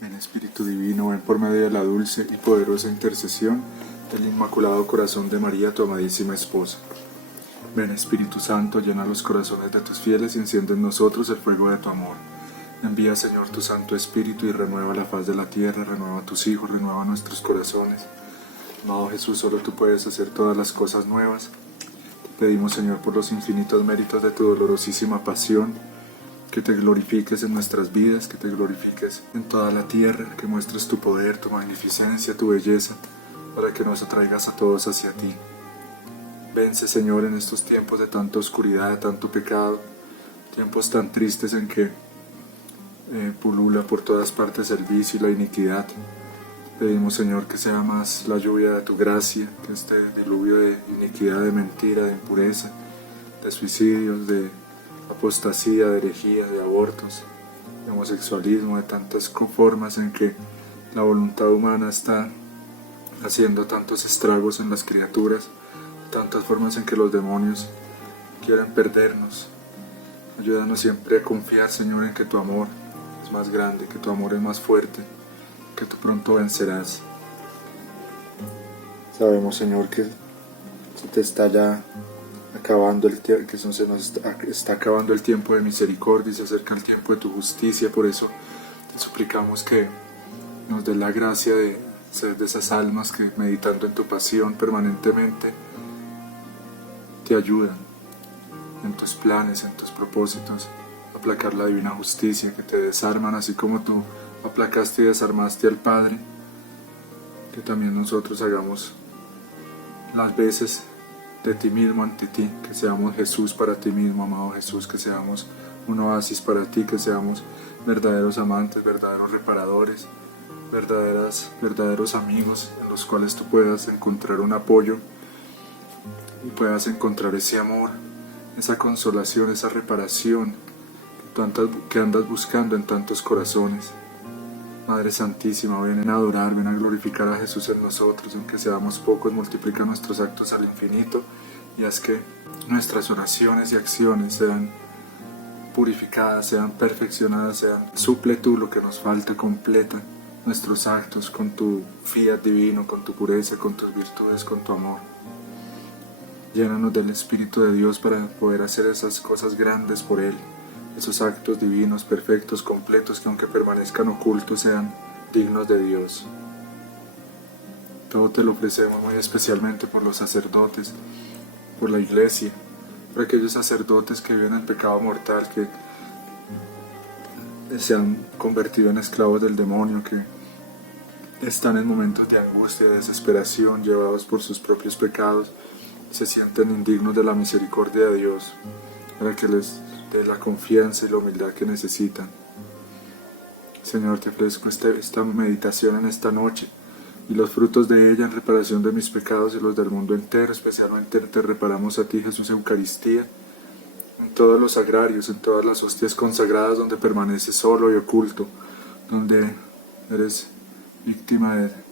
Ven Espíritu Divino, ven por medio de la dulce y poderosa intercesión del Inmaculado Corazón de María, tu amadísima esposa. Ven Espíritu Santo, llena los corazones de tus fieles y enciende en nosotros el fuego de tu amor. Envía, Señor, tu Santo Espíritu y renueva la faz de la tierra, renueva a tus hijos, renueva nuestros corazones. Amado Jesús, solo tú puedes hacer todas las cosas nuevas. Te pedimos, Señor, por los infinitos méritos de tu dolorosísima pasión, que te glorifiques en nuestras vidas, que te glorifiques en toda la tierra, que muestres tu poder, tu magnificencia, tu belleza, para que nos atraigas a todos hacia ti. Vence, Señor, en estos tiempos de tanta oscuridad, de tanto pecado, tiempos tan tristes en que pulula por todas partes el vicio y la iniquidad. Pedimos, Señor, que sea más la lluvia de tu gracia, que este diluvio de iniquidad, de mentira, de impureza, de suicidios, de apostasía, de herejía, de abortos, de homosexualismo, de tantas formas en que la voluntad humana está haciendo tantos estragos en las criaturas, tantas formas en que los demonios quieren perdernos. Ayúdanos siempre a confiar, Señor, en que tu amor es más grande, que tu amor es más fuerte, que tú pronto vencerás. Sabemos, Señor, que se te está ya acabando el tiempo, que se nos está acabando el tiempo de misericordia y se acerca el tiempo de tu justicia. Por eso te suplicamos que nos des la gracia de ser de esas almas que, meditando en tu pasión permanentemente, te ayudan en tus planes, en tus propósitos, a aplacar la divina justicia, que te desarman así como tú aplacaste y desarmaste al Padre. Que también nosotros hagamos las veces de ti mismo ante ti, que seamos Jesús para ti mismo, amado Jesús, que seamos un oasis para ti, que seamos verdaderos amantes, verdaderos reparadores, verdaderos amigos en los cuales tú puedas encontrar un apoyo y puedas encontrar ese amor, esa consolación, esa reparación que andas buscando en tantos corazones. Madre Santísima, ven a adorar, ven a glorificar a Jesús en nosotros, aunque seamos pocos, multiplica nuestros actos al infinito y haz que nuestras oraciones y acciones sean purificadas, sean perfeccionadas, suple tú lo que nos falta, completa nuestros actos con tu fiat divino, con tu pureza, con tus virtudes, con tu amor. Llénanos del Espíritu de Dios para poder hacer esas cosas grandes por Él, esos actos divinos, perfectos, completos, que aunque permanezcan ocultos sean dignos de Dios. Todo te lo ofrecemos muy especialmente por los sacerdotes, por la Iglesia, por aquellos sacerdotes que viven el pecado mortal, que se han convertido en esclavos del demonio, que están en momentos de angustia, de desesperación, llevados por sus propios pecados, se sienten indignos de la misericordia de Dios, para que les dé la confianza y la humildad que necesitan. Señor, te ofrezco esta meditación en esta noche y los frutos de ella en reparación de mis pecados y los del mundo entero. Especialmente te reparamos a ti, Jesús, Eucaristía, en todos los sagrarios, en todas las hostias consagradas donde permaneces solo y oculto, donde eres víctima de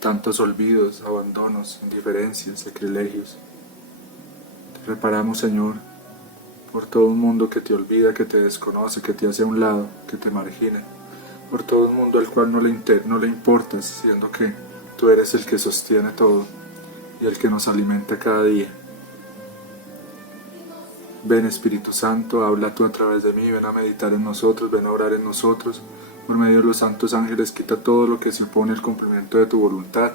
tantos olvidos, abandonos, indiferencias, sacrilegios. Te reparamos, Señor, por todo un mundo que te olvida, que te desconoce, que te hace a un lado, que te margina, por todo un mundo al cual no le importas, siendo que tú eres el que sostiene todo y el que nos alimenta cada día. Ven, Espíritu Santo, habla tú a través de mí, ven a meditar en nosotros, ven a orar en nosotros. Por medio de los santos ángeles, quita todo lo que se opone al cumplimiento de tu voluntad,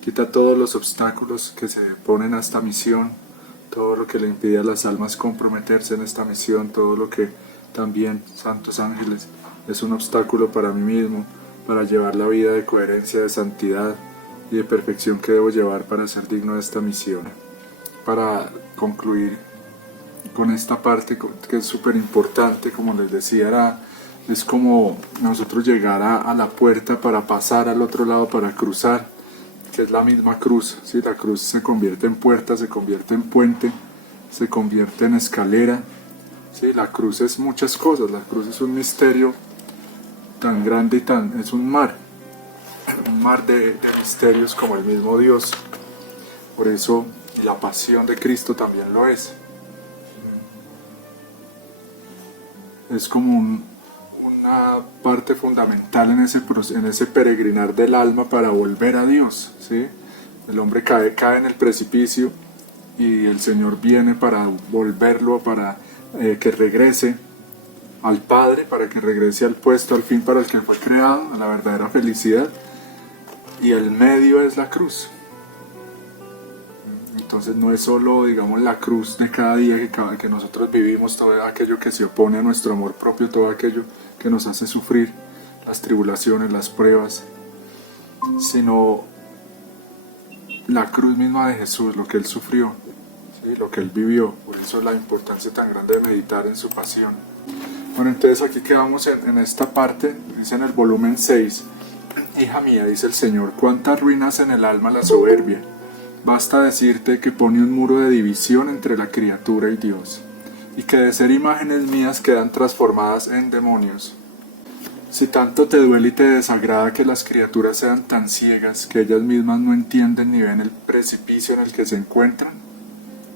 quita todos los obstáculos que se ponen a esta misión, todo lo que le impide a las almas comprometerse en esta misión, todo lo que también, santos ángeles, es un obstáculo para mí mismo, para llevar la vida de coherencia, de santidad y de perfección que debo llevar para ser digno de esta misión. Para concluir con esta parte que es súper importante, como les decía, es como nosotros llegar a la puerta para pasar al otro lado, para cruzar, que es la misma cruz, ¿sí? La cruz se convierte en puerta, se convierte en puente, se convierte en escalera, ¿sí? La cruz es muchas cosas, la cruz es un misterio tan grande y es un mar de misterios como el mismo Dios. Por eso la pasión de Cristo también lo es. Es como una parte fundamental en ese peregrinar del alma para volver a Dios, ¿sí? El hombre cae en el precipicio y el Señor viene para volverlo, para que regrese al Padre, para que regrese al puesto al fin para el que fue creado, a la verdadera felicidad, y el medio es la cruz. Entonces no es solo, digamos, la cruz de cada día que nosotros vivimos, todo aquello que se opone a nuestro amor propio, todo aquello que nos hace sufrir, las tribulaciones, las pruebas, sino la cruz misma de Jesús, lo que Él sufrió, ¿sí? Lo que Él vivió. Por eso la importancia tan grande de meditar en su pasión. Bueno, entonces aquí quedamos en esta parte, dice en el volumen 6, hija mía, dice el Señor, cuántas ruinas en el alma la soberbia. Basta decirte que pone un muro de división entre la criatura y Dios, y que de ser imágenes mías quedan transformadas en demonios. Si tanto te duele y te desagrada que las criaturas sean tan ciegas que ellas mismas no entienden ni ven el precipicio en el que se encuentran,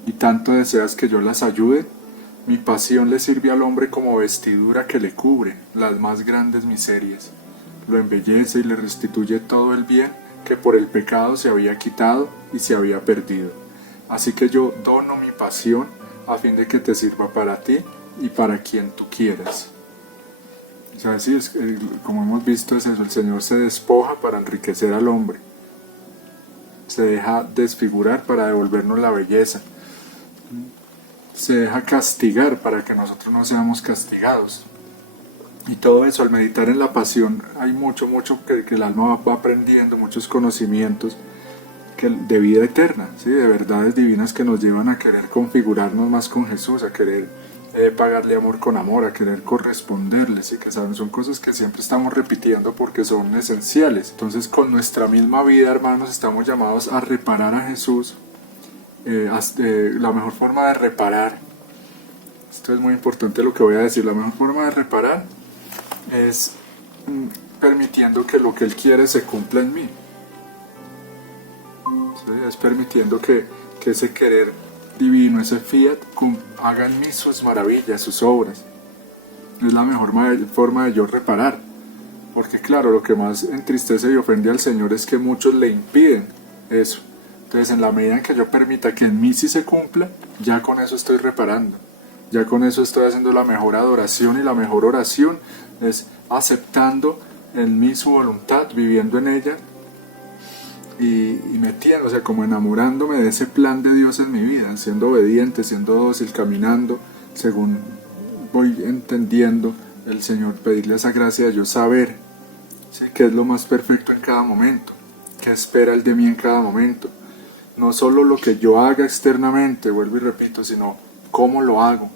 y tanto deseas que yo las ayude, mi pasión le sirve al hombre como vestidura que le cubre las más grandes miserias, lo embellece y le restituye todo el bien que por el pecado se había quitado y se había perdido. Así que yo dono mi pasión a fin de que te sirva para ti y para quien tú quieras. O sea, sí, como hemos visto es eso, el Señor se despoja para enriquecer al hombre, se deja desfigurar para devolvernos la belleza, se deja castigar para que nosotros no seamos castigados. Y todo eso, al meditar en la pasión, hay mucho que el alma va aprendiendo, muchos conocimientos de vida eterna, ¿sí? De verdades divinas que nos llevan a querer configurarnos más con Jesús, a querer pagarle amor con amor, a querer corresponderle, ¿sí? Que saben, son cosas que siempre estamos repitiendo porque son esenciales. Entonces, con nuestra misma vida, hermanos, estamos llamados a reparar a Jesús. La mejor forma de reparar, esto es muy importante lo que voy a decir, la mejor forma de reparar es permitiendo que lo que Él quiere se cumpla en mí, ¿sí? Es permitiendo que ese querer divino, ese fiat, haga en mí sus maravillas, sus obras. Es la mejor forma de yo reparar, porque claro, lo que más entristece y ofende al Señor es que muchos le impiden eso. Entonces, en la medida en que yo permita que en mí sí se cumpla, ya con eso estoy reparando. Ya con eso estoy haciendo la mejor adoración, y la mejor oración es aceptando en mí su voluntad, viviendo en ella y metiendo, o sea, como enamorándome de ese plan de Dios en mi vida, siendo obediente, siendo dócil, caminando según voy entendiendo el Señor, pedirle esa gracia de yo saber, ¿sí?, qué es lo más perfecto en cada momento, qué espera Él de mí en cada momento. No solo lo que yo haga externamente, vuelvo y repito, sino cómo lo hago.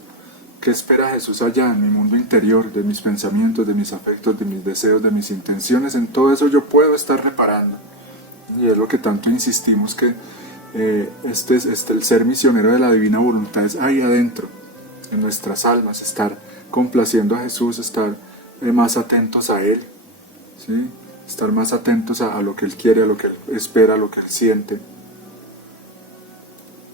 ¿Qué espera Jesús allá en mi mundo interior, de mis pensamientos, de mis afectos, de mis deseos, de mis intenciones? En todo eso yo puedo estar reparando. Y es lo que tanto insistimos, que el ser misionero de la divina voluntad es ahí adentro, en nuestras almas, estar complaciendo a Jesús, estar más atentos a Él, ¿sí? Estar más atentos a lo que Él quiere, a lo que Él espera, a lo que Él siente.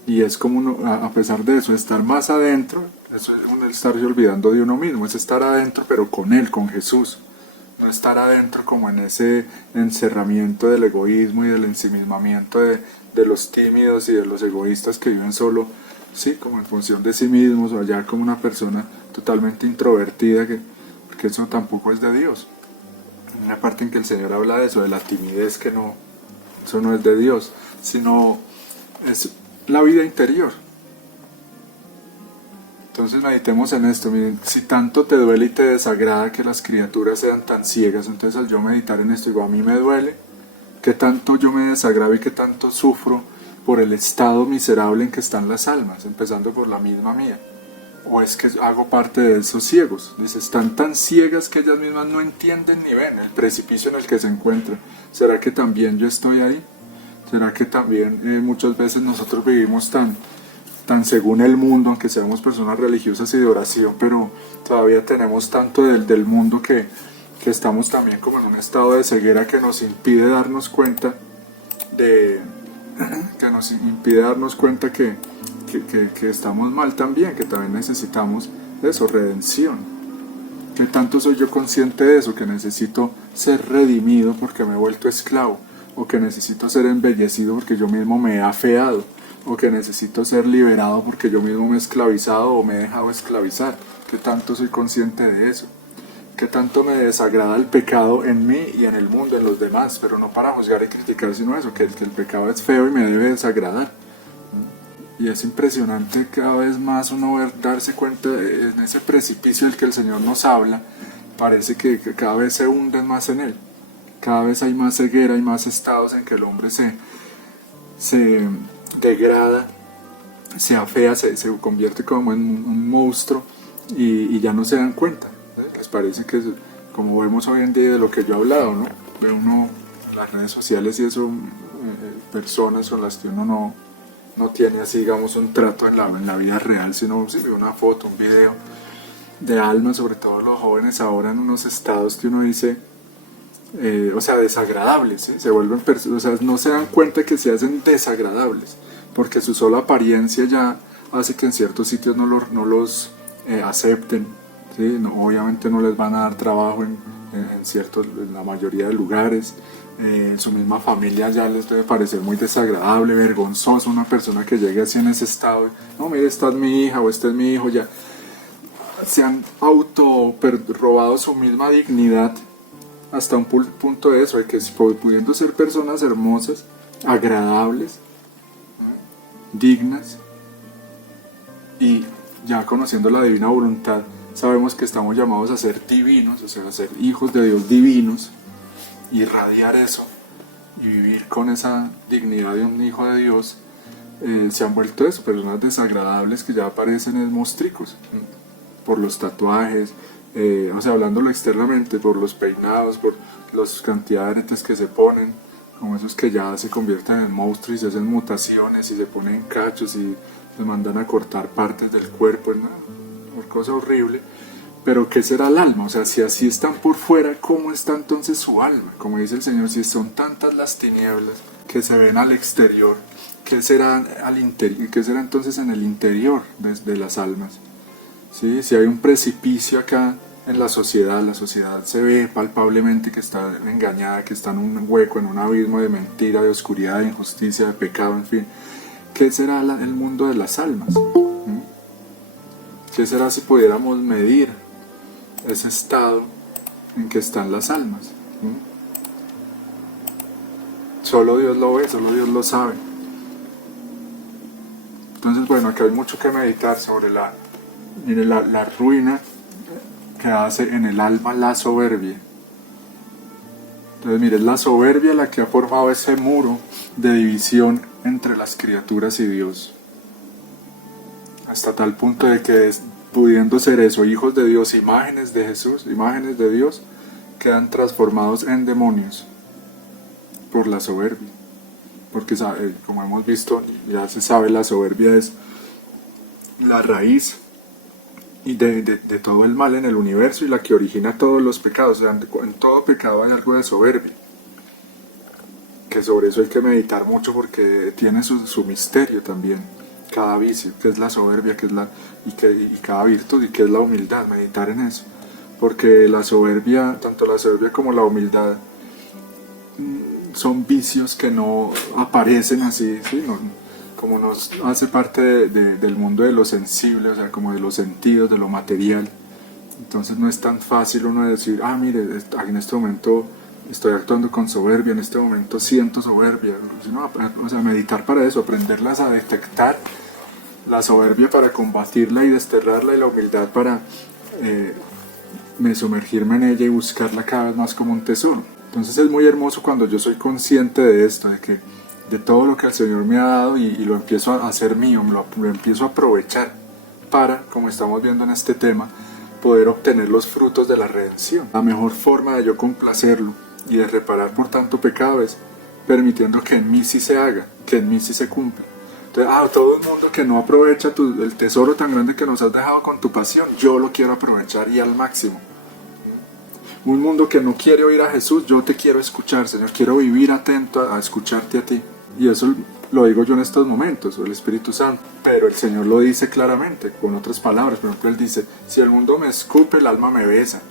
Y es como uno, a pesar de eso, estar más adentro, eso es uno estarse olvidando de uno mismo, es estar adentro pero con Él, con Jesús. No estar adentro como en ese encerramiento del egoísmo y del ensimismamiento de los tímidos y de los egoístas que viven solo, sí, como en función de sí mismos, o allá como una persona totalmente introvertida, porque eso tampoco es de Dios. Hay una parte en que el Señor habla de eso, de la timidez, que no, eso no es de Dios, sino es la vida interior. Entonces meditemos en esto. Miren, si tanto te duele y te desagrada que las criaturas sean tan ciegas, entonces al yo meditar en esto, digo, a mí me duele, que tanto yo me desagrado y que tanto sufro por el estado miserable en que están las almas, empezando por la misma mía. O es que hago parte de esos ciegos. Dice, están tan ciegas que ellas mismas no entienden ni ven el precipicio en el que se encuentran. ¿Será que también yo estoy ahí? ¿Será que también muchas veces nosotros vivimos tan según el mundo, aunque seamos personas religiosas y de oración, pero todavía tenemos tanto del mundo que estamos también como en un estado de ceguera que nos impide darnos cuenta de que nos impide darnos cuenta que estamos mal también, que también necesitamos eso, redención. ¿Qué tanto soy yo consciente de eso? Que necesito ser redimido porque me he vuelto esclavo, o que necesito ser embellecido porque yo mismo me he afeado, o que necesito ser liberado porque yo mismo me he esclavizado o me he dejado esclavizar. ¿Qué tanto soy consciente de eso? ¿Qué tanto me desagrada el pecado en mí y en el mundo, en los demás? Pero no para juzgar y criticar, sino eso, que el pecado es feo y me debe desagradar. Y es impresionante cada vez más uno darse cuenta en ese precipicio del que el Señor nos habla. Parece que cada vez se hunden más en él. Cada vez hay más ceguera y más estados en que el hombre se degrada, se afea, se convierte como en un monstruo y ya no se dan cuenta. Les parece que, como vemos hoy en día de lo que yo he hablado, ¿no? Ve uno las redes sociales y eso, personas con las que uno no tiene así, digamos, un trato en la vida real, sino sí, una foto, un video de alma, sobre todo los jóvenes ahora en unos estados que uno dice, o sea, desagradables, ¿sí? Se vuelven o sea, no se dan cuenta que se hacen desagradables, porque su sola apariencia ya hace que en ciertos sitios no los acepten, ¿sí? No, obviamente no les van a dar trabajo en la mayoría de lugares. Su misma familia ya les debe parecer muy desagradable, vergonzoso una persona que llegue así en ese estado. No, mire, esta es mi hija o este es mi hijo. Ya se han robado su misma dignidad hasta un punto de eso, de que pudiendo ser personas hermosas, agradables, dignas, y ya conociendo la divina voluntad, sabemos que estamos llamados a ser divinos, o sea, a ser hijos de Dios divinos, irradiar eso y vivir con esa dignidad de un hijo de Dios. Se han vuelto eso, personas desagradables que ya aparecen en monstruos por los tatuajes, o sea, hablándolo externamente, por los peinados, por las cantidades de aretes que se ponen, como esos que ya se convierten en monstruos y se hacen mutaciones y se ponen cachos y se mandan a cortar partes del cuerpo, ¿no? Una cosa horrible. Pero ¿qué será el alma? O sea, si así están por fuera, ¿cómo está entonces su alma? Como dice el Señor, si son tantas las tinieblas que se ven al exterior, ¿qué será al interior? ¿Qué será entonces en el interior de las almas? ¿Sí? Si hay un precipicio acá en la sociedad se ve palpablemente que está engañada, que está en un hueco, en un abismo de mentira, de oscuridad, de injusticia, de pecado, en fin. ¿Qué será el mundo de las almas? ¿Qué será si pudiéramos medir ese estado en que están las almas? Solo Dios lo ve, solo Dios lo sabe. Entonces, bueno, aquí hay mucho que meditar sobre la ruina que hace en el alma la soberbia. Entonces, mire, es la soberbia la que ha formado ese muro de división entre las criaturas y Dios. Hasta tal punto de que, pudiendo ser eso, hijos de Dios, imágenes de Jesús, imágenes de Dios, quedan transformados en demonios por la soberbia. Porque, como hemos visto, ya se sabe, la soberbia es la raíz y de todo el mal en el universo y la que origina todos los pecados. O sea, en todo pecado hay algo de soberbia, que sobre eso hay que meditar mucho porque tiene su misterio también. Cada vicio, que es la soberbia, y cada virtud, y que es la humildad, meditar en eso. Porque la soberbia, tanto la soberbia como la humildad, son vicios que no aparecen así, ¿sí? No, como nos hace parte del mundo de lo sensible, o sea, como de los sentidos, de lo material. Entonces no es tan fácil uno decir, mire, en este momento estoy actuando con soberbia, en este momento siento soberbia. Sino, o sea, meditar para eso, aprenderlas a detectar la soberbia para combatirla y desterrarla, y la humildad para sumergirme en ella y buscarla cada vez más como un tesoro. Entonces es muy hermoso cuando yo soy consciente de esto, de todo lo que el Señor me ha dado y lo empiezo a hacer mío, lo empiezo a aprovechar para, como estamos viendo en este tema, poder obtener los frutos de la redención. La mejor forma de yo complacerlo y de reparar por tanto pecado es permitiendo que en mí sí se haga, que en mí sí se cumpla. Entonces, todo el mundo que no aprovecha el tesoro tan grande que nos has dejado con tu pasión, yo lo quiero aprovechar y al máximo. Un mundo que no quiere oír a Jesús, yo te quiero escuchar, Señor, quiero vivir atento a escucharte a ti. Y eso lo digo yo en estos momentos, o el Espíritu Santo, pero el Señor lo dice claramente, con otras palabras. Por ejemplo, Él dice, si el mundo me escupe, el alma me besa.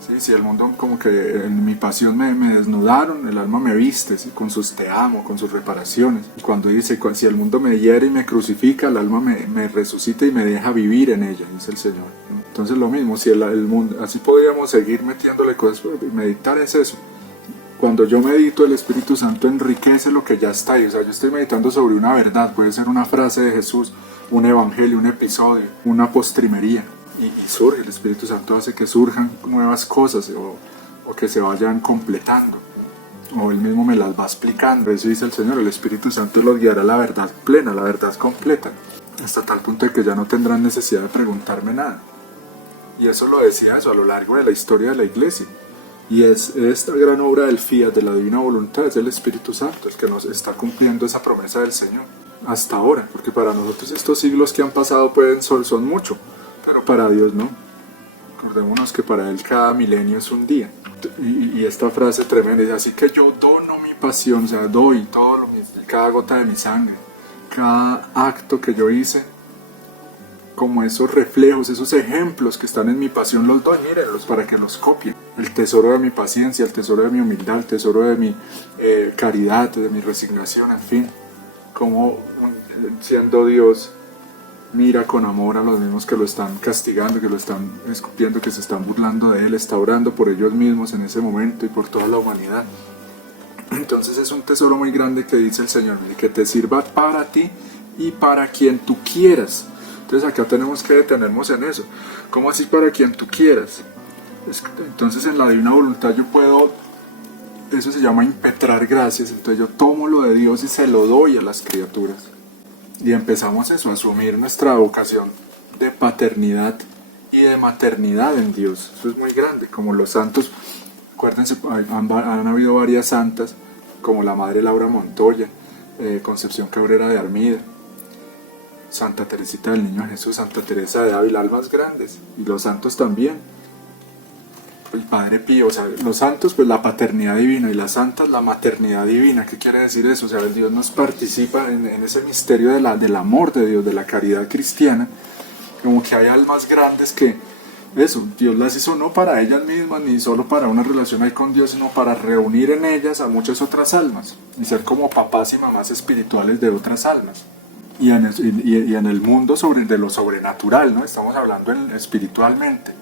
¿Sí? Si el mundo, como que en mi pasión me desnudaron, el alma me viste, ¿sí? Con sus te amo, con sus reparaciones. Y cuando dice, si el mundo me hiere y me crucifica, el alma me resucita y me deja vivir en ella, dice el Señor. Entonces lo mismo, si el mundo, así podríamos seguir metiéndole cosas, meditar es eso. Cuando yo medito, el Espíritu Santo enriquece lo que ya está ahí. O sea, yo estoy meditando sobre una verdad, puede ser una frase de Jesús, un evangelio, un episodio, una postrimería. Y surge, el Espíritu Santo hace que surjan nuevas cosas o que se vayan completando. O Él mismo me las va explicando. Eso dice el Señor, el Espíritu Santo los guiará a la verdad plena, la verdad completa. Hasta tal punto de que ya no tendrán necesidad de preguntarme nada. Y eso lo decía eso a lo largo de la historia de la Iglesia. Y es esta gran obra del fiat, de la divina voluntad, es el Espíritu Santo el que nos está cumpliendo esa promesa del Señor hasta ahora, porque para nosotros estos siglos que han pasado son mucho, pero para Dios no. Recordémonos que para Él cada milenio es un día. Y esta frase tremenda dice, así que yo dono mi pasión, o sea, doy todo cada gota de mi sangre, cada acto que yo hice, como esos reflejos, esos ejemplos que están en mi pasión, los doy, mírenlos para que los copien. El tesoro de mi paciencia, el tesoro de mi humildad, el tesoro de mi caridad, de mi resignación, en fin. Como siendo Dios, mira con amor a los mismos que lo están castigando, que lo están escupiendo, que se están burlando de Él, está orando por ellos mismos en ese momento y por toda la humanidad. Entonces es un tesoro muy grande que dice el Señor, que te sirva para ti y para quien tú quieras. Entonces acá tenemos que detenernos en eso. ¿Cómo así para quien tú quieras? Entonces en la divina voluntad yo puedo, eso se llama impetrar gracias, entonces yo tomo lo de Dios y se lo doy a las criaturas. Y empezamos eso, a asumir nuestra vocación de paternidad y de maternidad en Dios. Eso es muy grande, como los santos, acuérdense, han habido varias santas, como la Madre Laura Montoya, Concepción Cabrera de Armida, Santa Teresita del Niño Jesús, Santa Teresa de Ávila, almas grandes, y los santos también, el Padre Pío, o sea, los santos pues la paternidad divina y las santas la maternidad divina. ¿Qué quiere decir eso? O sea, Dios nos participa en ese misterio del amor de Dios, de la caridad cristiana, como que hay almas grandes que, eso, Dios las hizo no para ellas mismas, ni solo para una relación ahí con Dios, sino para reunir en ellas a muchas otras almas, y ser como papás y mamás espirituales de otras almas. Y en el mundo de lo sobrenatural, ¿no? Estamos hablando espiritualmente.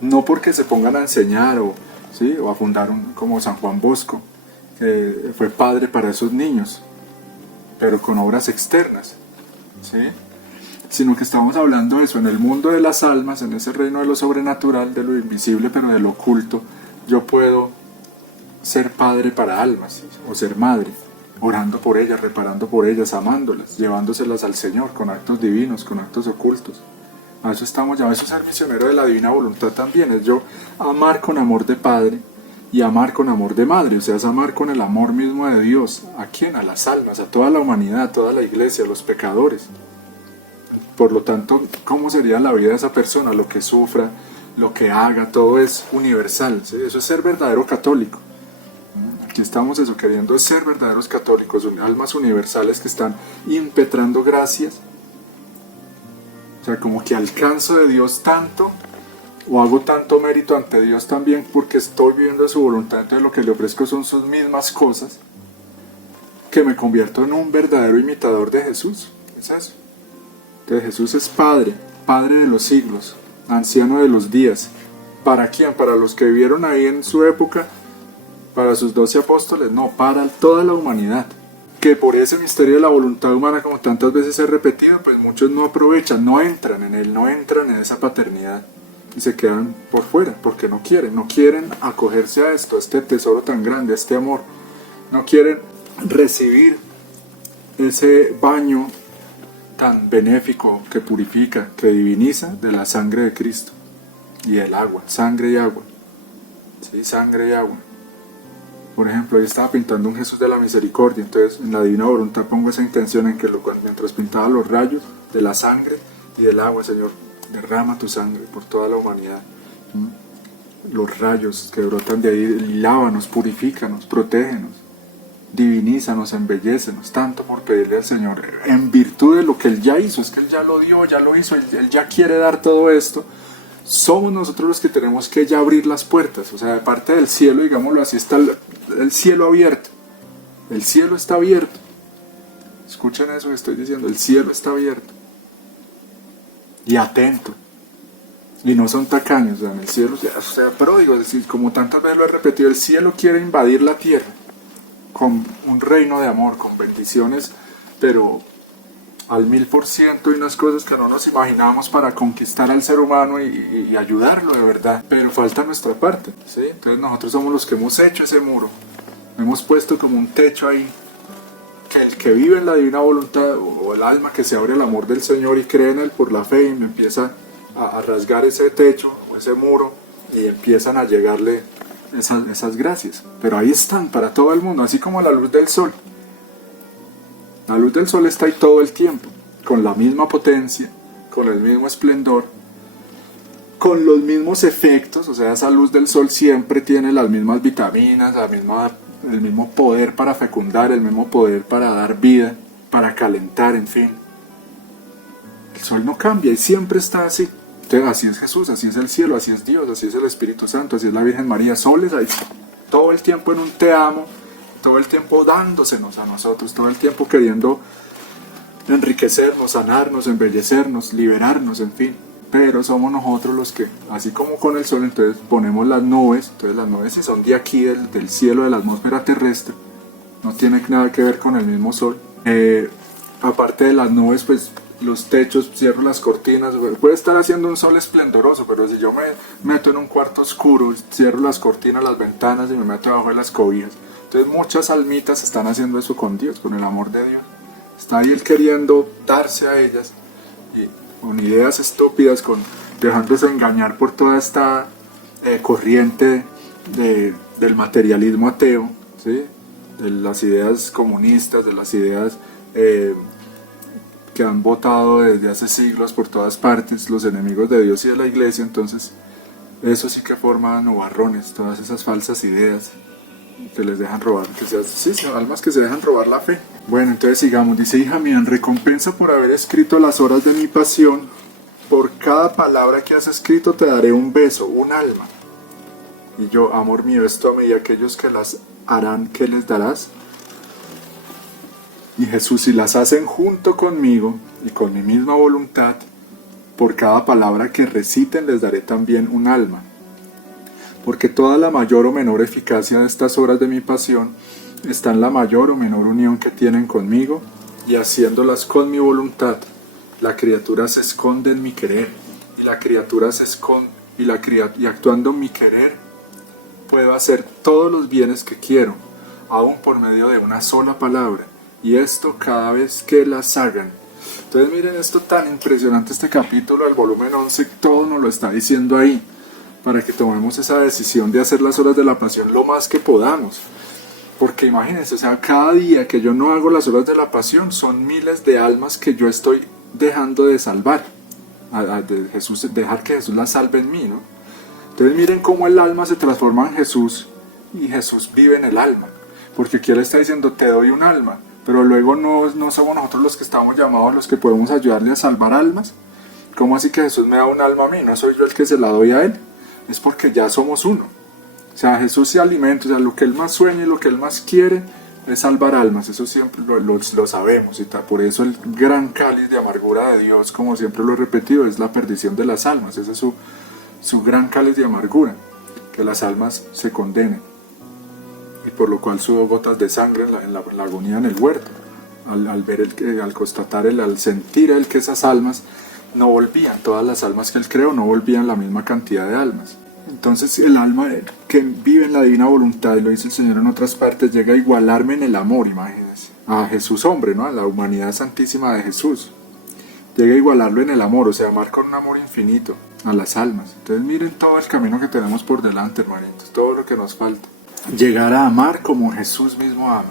No porque se pongan a enseñar ¿sí? O a fundar como San Juan Bosco, que fue padre para esos niños, pero con obras externas, ¿sí? Sino que estamos hablando de eso, en el mundo de las almas, en ese reino de lo sobrenatural, de lo invisible, pero de lo oculto, yo puedo ser padre para almas, ¿sí? O ser madre, orando por ellas, reparando por ellas, amándolas, llevándoselas al Señor con actos divinos, con actos ocultos. A eso estamos llamados, eso es ser misionero de la divina voluntad también, es yo amar con amor de padre y amar con amor de madre, o sea, es amar con el amor mismo de Dios. ¿A quién? A las almas, a toda la humanidad, a toda la iglesia, a los pecadores. Por lo tanto, ¿cómo sería la vida de esa persona? Lo que sufra, lo que haga, todo es universal, ¿sí? Eso es ser verdadero católico. Aquí estamos eso, queriendo ser verdaderos católicos, almas universales que están impetrando gracias. O sea, como que alcanzo de Dios tanto, o hago tanto mérito ante Dios también porque estoy viviendo su voluntad, entonces lo que le ofrezco son sus mismas cosas, que me convierto en un verdadero imitador de Jesús. Es eso. Entonces Jesús es Padre, Padre de los siglos, anciano de los días. ¿Para quién? ¿Para los que vivieron ahí en su época? ¿Para sus 12 apóstoles? No, para toda la humanidad. Que por ese misterio de la voluntad humana, como tantas veces he repetido, pues muchos no aprovechan, no entran en él, no entran en esa paternidad y se quedan por fuera, porque no quieren acogerse a esto, a este tesoro tan grande, a este amor, no quieren recibir ese baño tan benéfico que purifica, que diviniza de la sangre de Cristo y el agua, sangre y agua, sí, sangre y agua. Por ejemplo, yo estaba pintando un Jesús de la Misericordia, entonces en la divina voluntad pongo esa intención en que mientras pintaba los rayos de la sangre y del agua, Señor, derrama tu sangre por toda la humanidad. Los rayos que brotan de ahí, lávanos, purifícanos, protégenos. diviniza, nos embellece, no es tanto por pedirle al Señor en virtud de lo que Él ya hizo, es que Él ya lo dio, ya lo hizo, Él ya quiere dar todo esto. Somos nosotros los que tenemos que ya abrir las puertas, o sea, de parte del cielo, digámoslo así, está el cielo abierto, el cielo está abierto. Escuchen eso que estoy diciendo, el cielo está abierto y atento. Y no son tacaños, o sea, en el cielo, o sea, pero digo, es decir, como tantas veces lo he repetido, el cielo quiere invadir la tierra con un reino de amor, con bendiciones, pero al 1000% y unas cosas que no nos imaginábamos para conquistar al ser humano y ayudarlo de verdad, pero falta nuestra parte, ¿sí? Entonces nosotros somos los que hemos hecho ese muro, hemos puesto como un techo ahí, que el que vive en la divina voluntad, o el alma que se abre al amor del Señor y cree en Él por la fe y me empieza a rasgar ese techo o ese muro y empiezan a llegarle esas gracias, pero ahí están para todo el mundo, así como la luz del sol. La luz del sol está ahí todo el tiempo, con la misma potencia, con el mismo esplendor, con los mismos efectos, o sea, esa luz del sol siempre tiene las mismas vitaminas, el mismo poder para fecundar, el mismo poder para dar vida, para calentar, en fin. El sol no cambia y siempre está así. Entonces, así es Jesús, así es el cielo, así es Dios, así es el Espíritu Santo, así es la Virgen María. Soles ahí, todo el tiempo en un te amo, todo el tiempo dándosenos a nosotros, todo el tiempo queriendo enriquecernos, sanarnos, embellecernos, liberarnos, en fin. Pero somos nosotros los que, así como con el sol, entonces ponemos las nubes. Entonces las nubes si son de aquí, del cielo, de la atmósfera terrestre, no tiene nada que ver con el mismo sol. Aparte de las nubes, pues los techos, cierro las cortinas, puede estar haciendo un sol esplendoroso, pero si yo me meto en un cuarto oscuro, cierro las cortinas, las ventanas y me meto debajo de las cobijas, entonces muchas almitas están haciendo eso con Dios, con el amor de Dios. Está ahí Él queriendo darse a ellas, y con ideas estúpidas, dejándose engañar por toda esta corriente del materialismo ateo, ¿sí? De las ideas comunistas, de las ideas que han votado desde hace siglos por todas partes los enemigos de Dios y de la iglesia. Entonces eso sí que forma nubarrones, todas esas falsas ideas que les dejan robar, almas que se dejan robar la fe. Bueno, entonces sigamos. Dice: hija mía, en recompensa por haber escrito las horas de mi pasión, por cada palabra que has escrito te daré un beso, un alma. Y yo, amor mío, esto a mí y a aquellos que las harán, ¿qué les darás? Y Jesús, si las hacen junto conmigo y con mi misma voluntad, por cada palabra que reciten les daré también un alma. Porque toda la mayor o menor eficacia de estas horas de mi pasión está en la mayor o menor unión que tienen conmigo, y haciéndolas con mi voluntad, la criatura se esconde en mi querer, y la criatura se esconde, y actuando mi querer, puedo hacer todos los bienes que quiero, aun por medio de una sola palabra. Y esto cada vez que las hagan. Entonces miren esto tan impresionante, este capítulo del volumen 11, todo nos lo está diciendo ahí, para que tomemos esa decisión de hacer las horas de la pasión lo más que podamos. Porque imagínense, o sea, cada día que yo no hago las horas de la pasión, son miles de almas que yo estoy dejando de salvar. Dejar que Jesús las salve en mí, ¿no? Entonces miren cómo el alma se transforma en Jesús, y Jesús vive en el alma. Porque aquí Él está diciendo: te doy un alma. Pero luego no somos nosotros los que estamos llamados, los que podemos ayudarle a salvar almas. ¿Cómo así que Jesús me da un alma a mí? ¿No soy yo el que se la doy a Él? Es porque ya somos uno. O sea, Jesús se alimenta, o sea, lo que Él más sueña y lo que Él más quiere es salvar almas. Eso siempre lo sabemos, y por eso el gran cáliz de amargura de Dios, como siempre lo he repetido, es la perdición de las almas. Ese es su gran cáliz de amargura, que las almas se condenen. Y por lo cual sudó gotas de sangre en la agonía en el huerto, al constatar al sentir él que esas almas no volvían, todas las almas que él creó no volvían la misma cantidad de almas. Entonces el alma que vive en la divina voluntad, y lo dice el Señor en otras partes, llega a igualarme en el amor, imagínense, a Jesús hombre, ¿no? A la humanidad santísima de Jesús. Llega a igualarlo en el amor, o sea, amar con un amor infinito a las almas. Entonces miren todo el camino que tenemos por delante, hermanitos, todo lo que nos falta. Llegar a amar como Jesús mismo ama.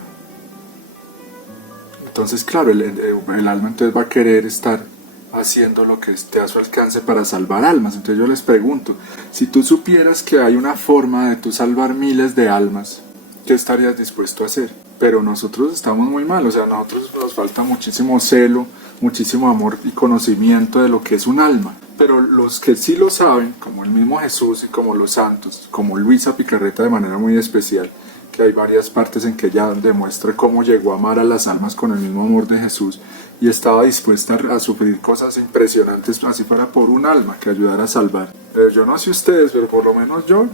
Entonces, claro, el alma entonces va a querer estar haciendo lo que esté a su alcance para salvar almas. Entonces yo les pregunto, si tú supieras que hay una forma de tú salvar miles de almas, ¿qué estarías dispuesto a hacer? pero nosotros estamos muy mal, o sea, a nosotros nos falta muchísimo celo, muchísimo amor y conocimiento de lo que es un alma. Pero los que sí lo saben, como el mismo Jesús y como los santos, como Luisa Picarreta de manera muy especial, que hay varias partes en que ella demuestra cómo llegó a amar a las almas con el mismo amor de Jesús y estaba dispuesta a sufrir cosas impresionantes, así fuera por un alma que ayudara a salvar. Yo no sé ustedes, pero por lo menos yo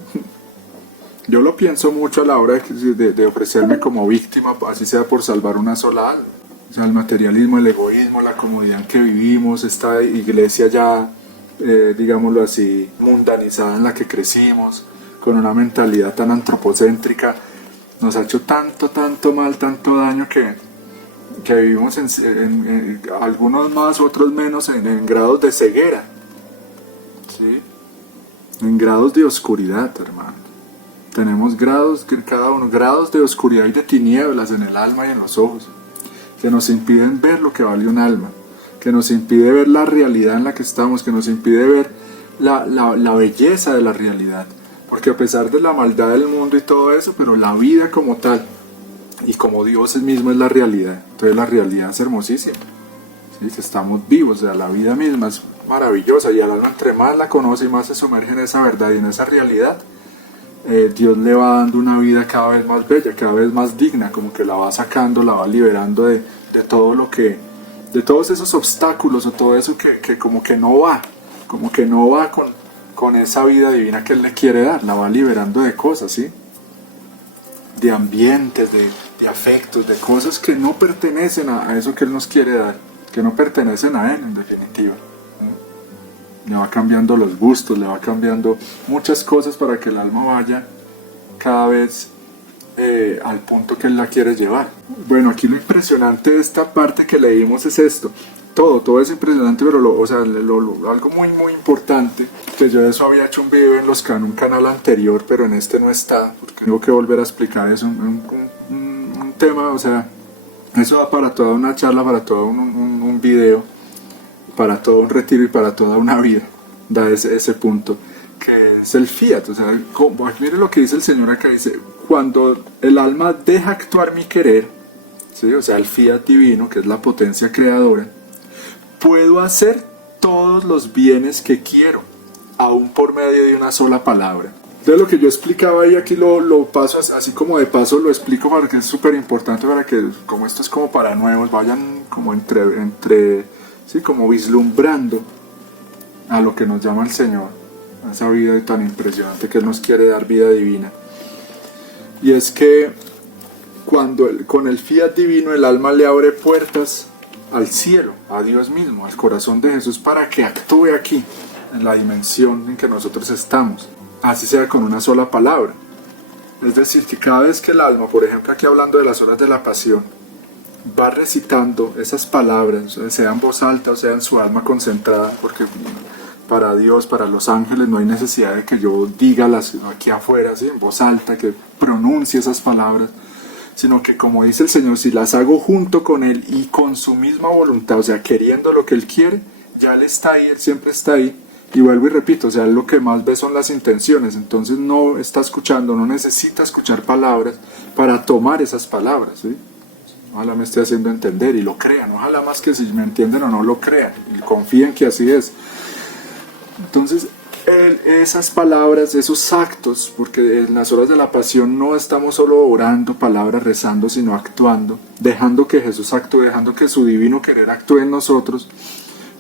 lo pienso mucho a la hora de ofrecerme como víctima, así sea por salvar una sola alma. O sea, el materialismo, el egoísmo, la comodidad en que vivimos, esta iglesia ya, digámoslo así, mundanizada en la que crecimos, con una mentalidad tan antropocéntrica, nos ha hecho tanto mal, tanto daño que vivimos en algunos más, otros menos, en grados de ceguera, ¿sí? En grados de oscuridad, hermano. Tenemos grados, cada uno, grados de oscuridad y de tinieblas en el alma y en los ojos, que nos impiden ver lo que vale un alma, que nos impide ver la realidad en la que estamos, que nos impide ver la belleza de la realidad. Porque a pesar de la maldad del mundo y todo eso, pero la vida como tal, y como Dios mismo es la realidad, entonces la realidad es hermosísima, ¿sí? Estamos vivos, o sea, la vida misma es maravillosa, y al alma entre más la conoce y más se sumerge en esa verdad y en esa realidad, Dios le va dando una vida cada vez más bella, cada vez más digna, como que la va sacando, la va liberando de todo lo que, de todos esos obstáculos o todo eso que como que no va con esa vida divina que Él le quiere dar, la va liberando de cosas, ¿sí? De ambientes, de afectos, de cosas que no pertenecen a eso que Él nos quiere dar, que no pertenecen a Él en definitiva. Le va cambiando los gustos, le va cambiando muchas cosas para que el alma vaya cada vez al punto que Él la quiere llevar. Bueno, aquí lo impresionante de esta parte que leímos es esto. Todo es impresionante, pero algo muy importante, que yo de eso había hecho un video en un canal anterior, pero en este no está, porque tengo que volver a explicar, es un tema, o sea, eso va para toda una charla, para todo un video, para todo un retiro y para toda una vida, da ese punto, que es el fiat, o sea, mire lo que dice el Señor acá, dice, cuando el alma deja actuar mi querer, ¿sí? O sea, el fiat divino, que es la potencia creadora, puedo hacer todos los bienes que quiero, aún por medio de una sola palabra. Entonces lo que yo explicaba ahí, aquí lo paso así como de paso, lo explico porque es súper importante para que, como esto es como para nuevos, vayan como sí, como vislumbrando a lo que nos llama el Señor, a esa vida tan impresionante que Él nos quiere dar, vida divina. Y es que con el fiat divino el alma le abre puertas al cielo, a Dios mismo, al corazón de Jesús, para que actúe aquí, en la dimensión en que nosotros estamos, así sea con una sola palabra. Es decir, que cada vez que el alma, por ejemplo aquí hablando de las horas de la pasión, va recitando esas palabras, sea en voz alta o sea en su alma concentrada, porque para Dios, para los ángeles no hay necesidad de que yo diga aquí afuera, ¿sí? En voz alta, que pronuncie esas palabras, sino que como dice el Señor, si las hago junto con Él y con su misma voluntad, o sea, queriendo lo que Él quiere, ya Él está ahí, Él siempre está ahí. Y vuelvo y repito, o sea, Él lo que más ve son las intenciones, entonces no está escuchando, no necesita escuchar palabras para tomar esas palabras, ¿sí? Ojalá me esté haciendo entender y lo crean, ojalá más que si me entienden o no lo crean, y confíen que así es. Entonces, esas palabras, esos actos, porque en las horas de la pasión no estamos solo orando palabras, rezando, sino actuando, dejando que Jesús actúe, dejando que su divino querer actúe en nosotros.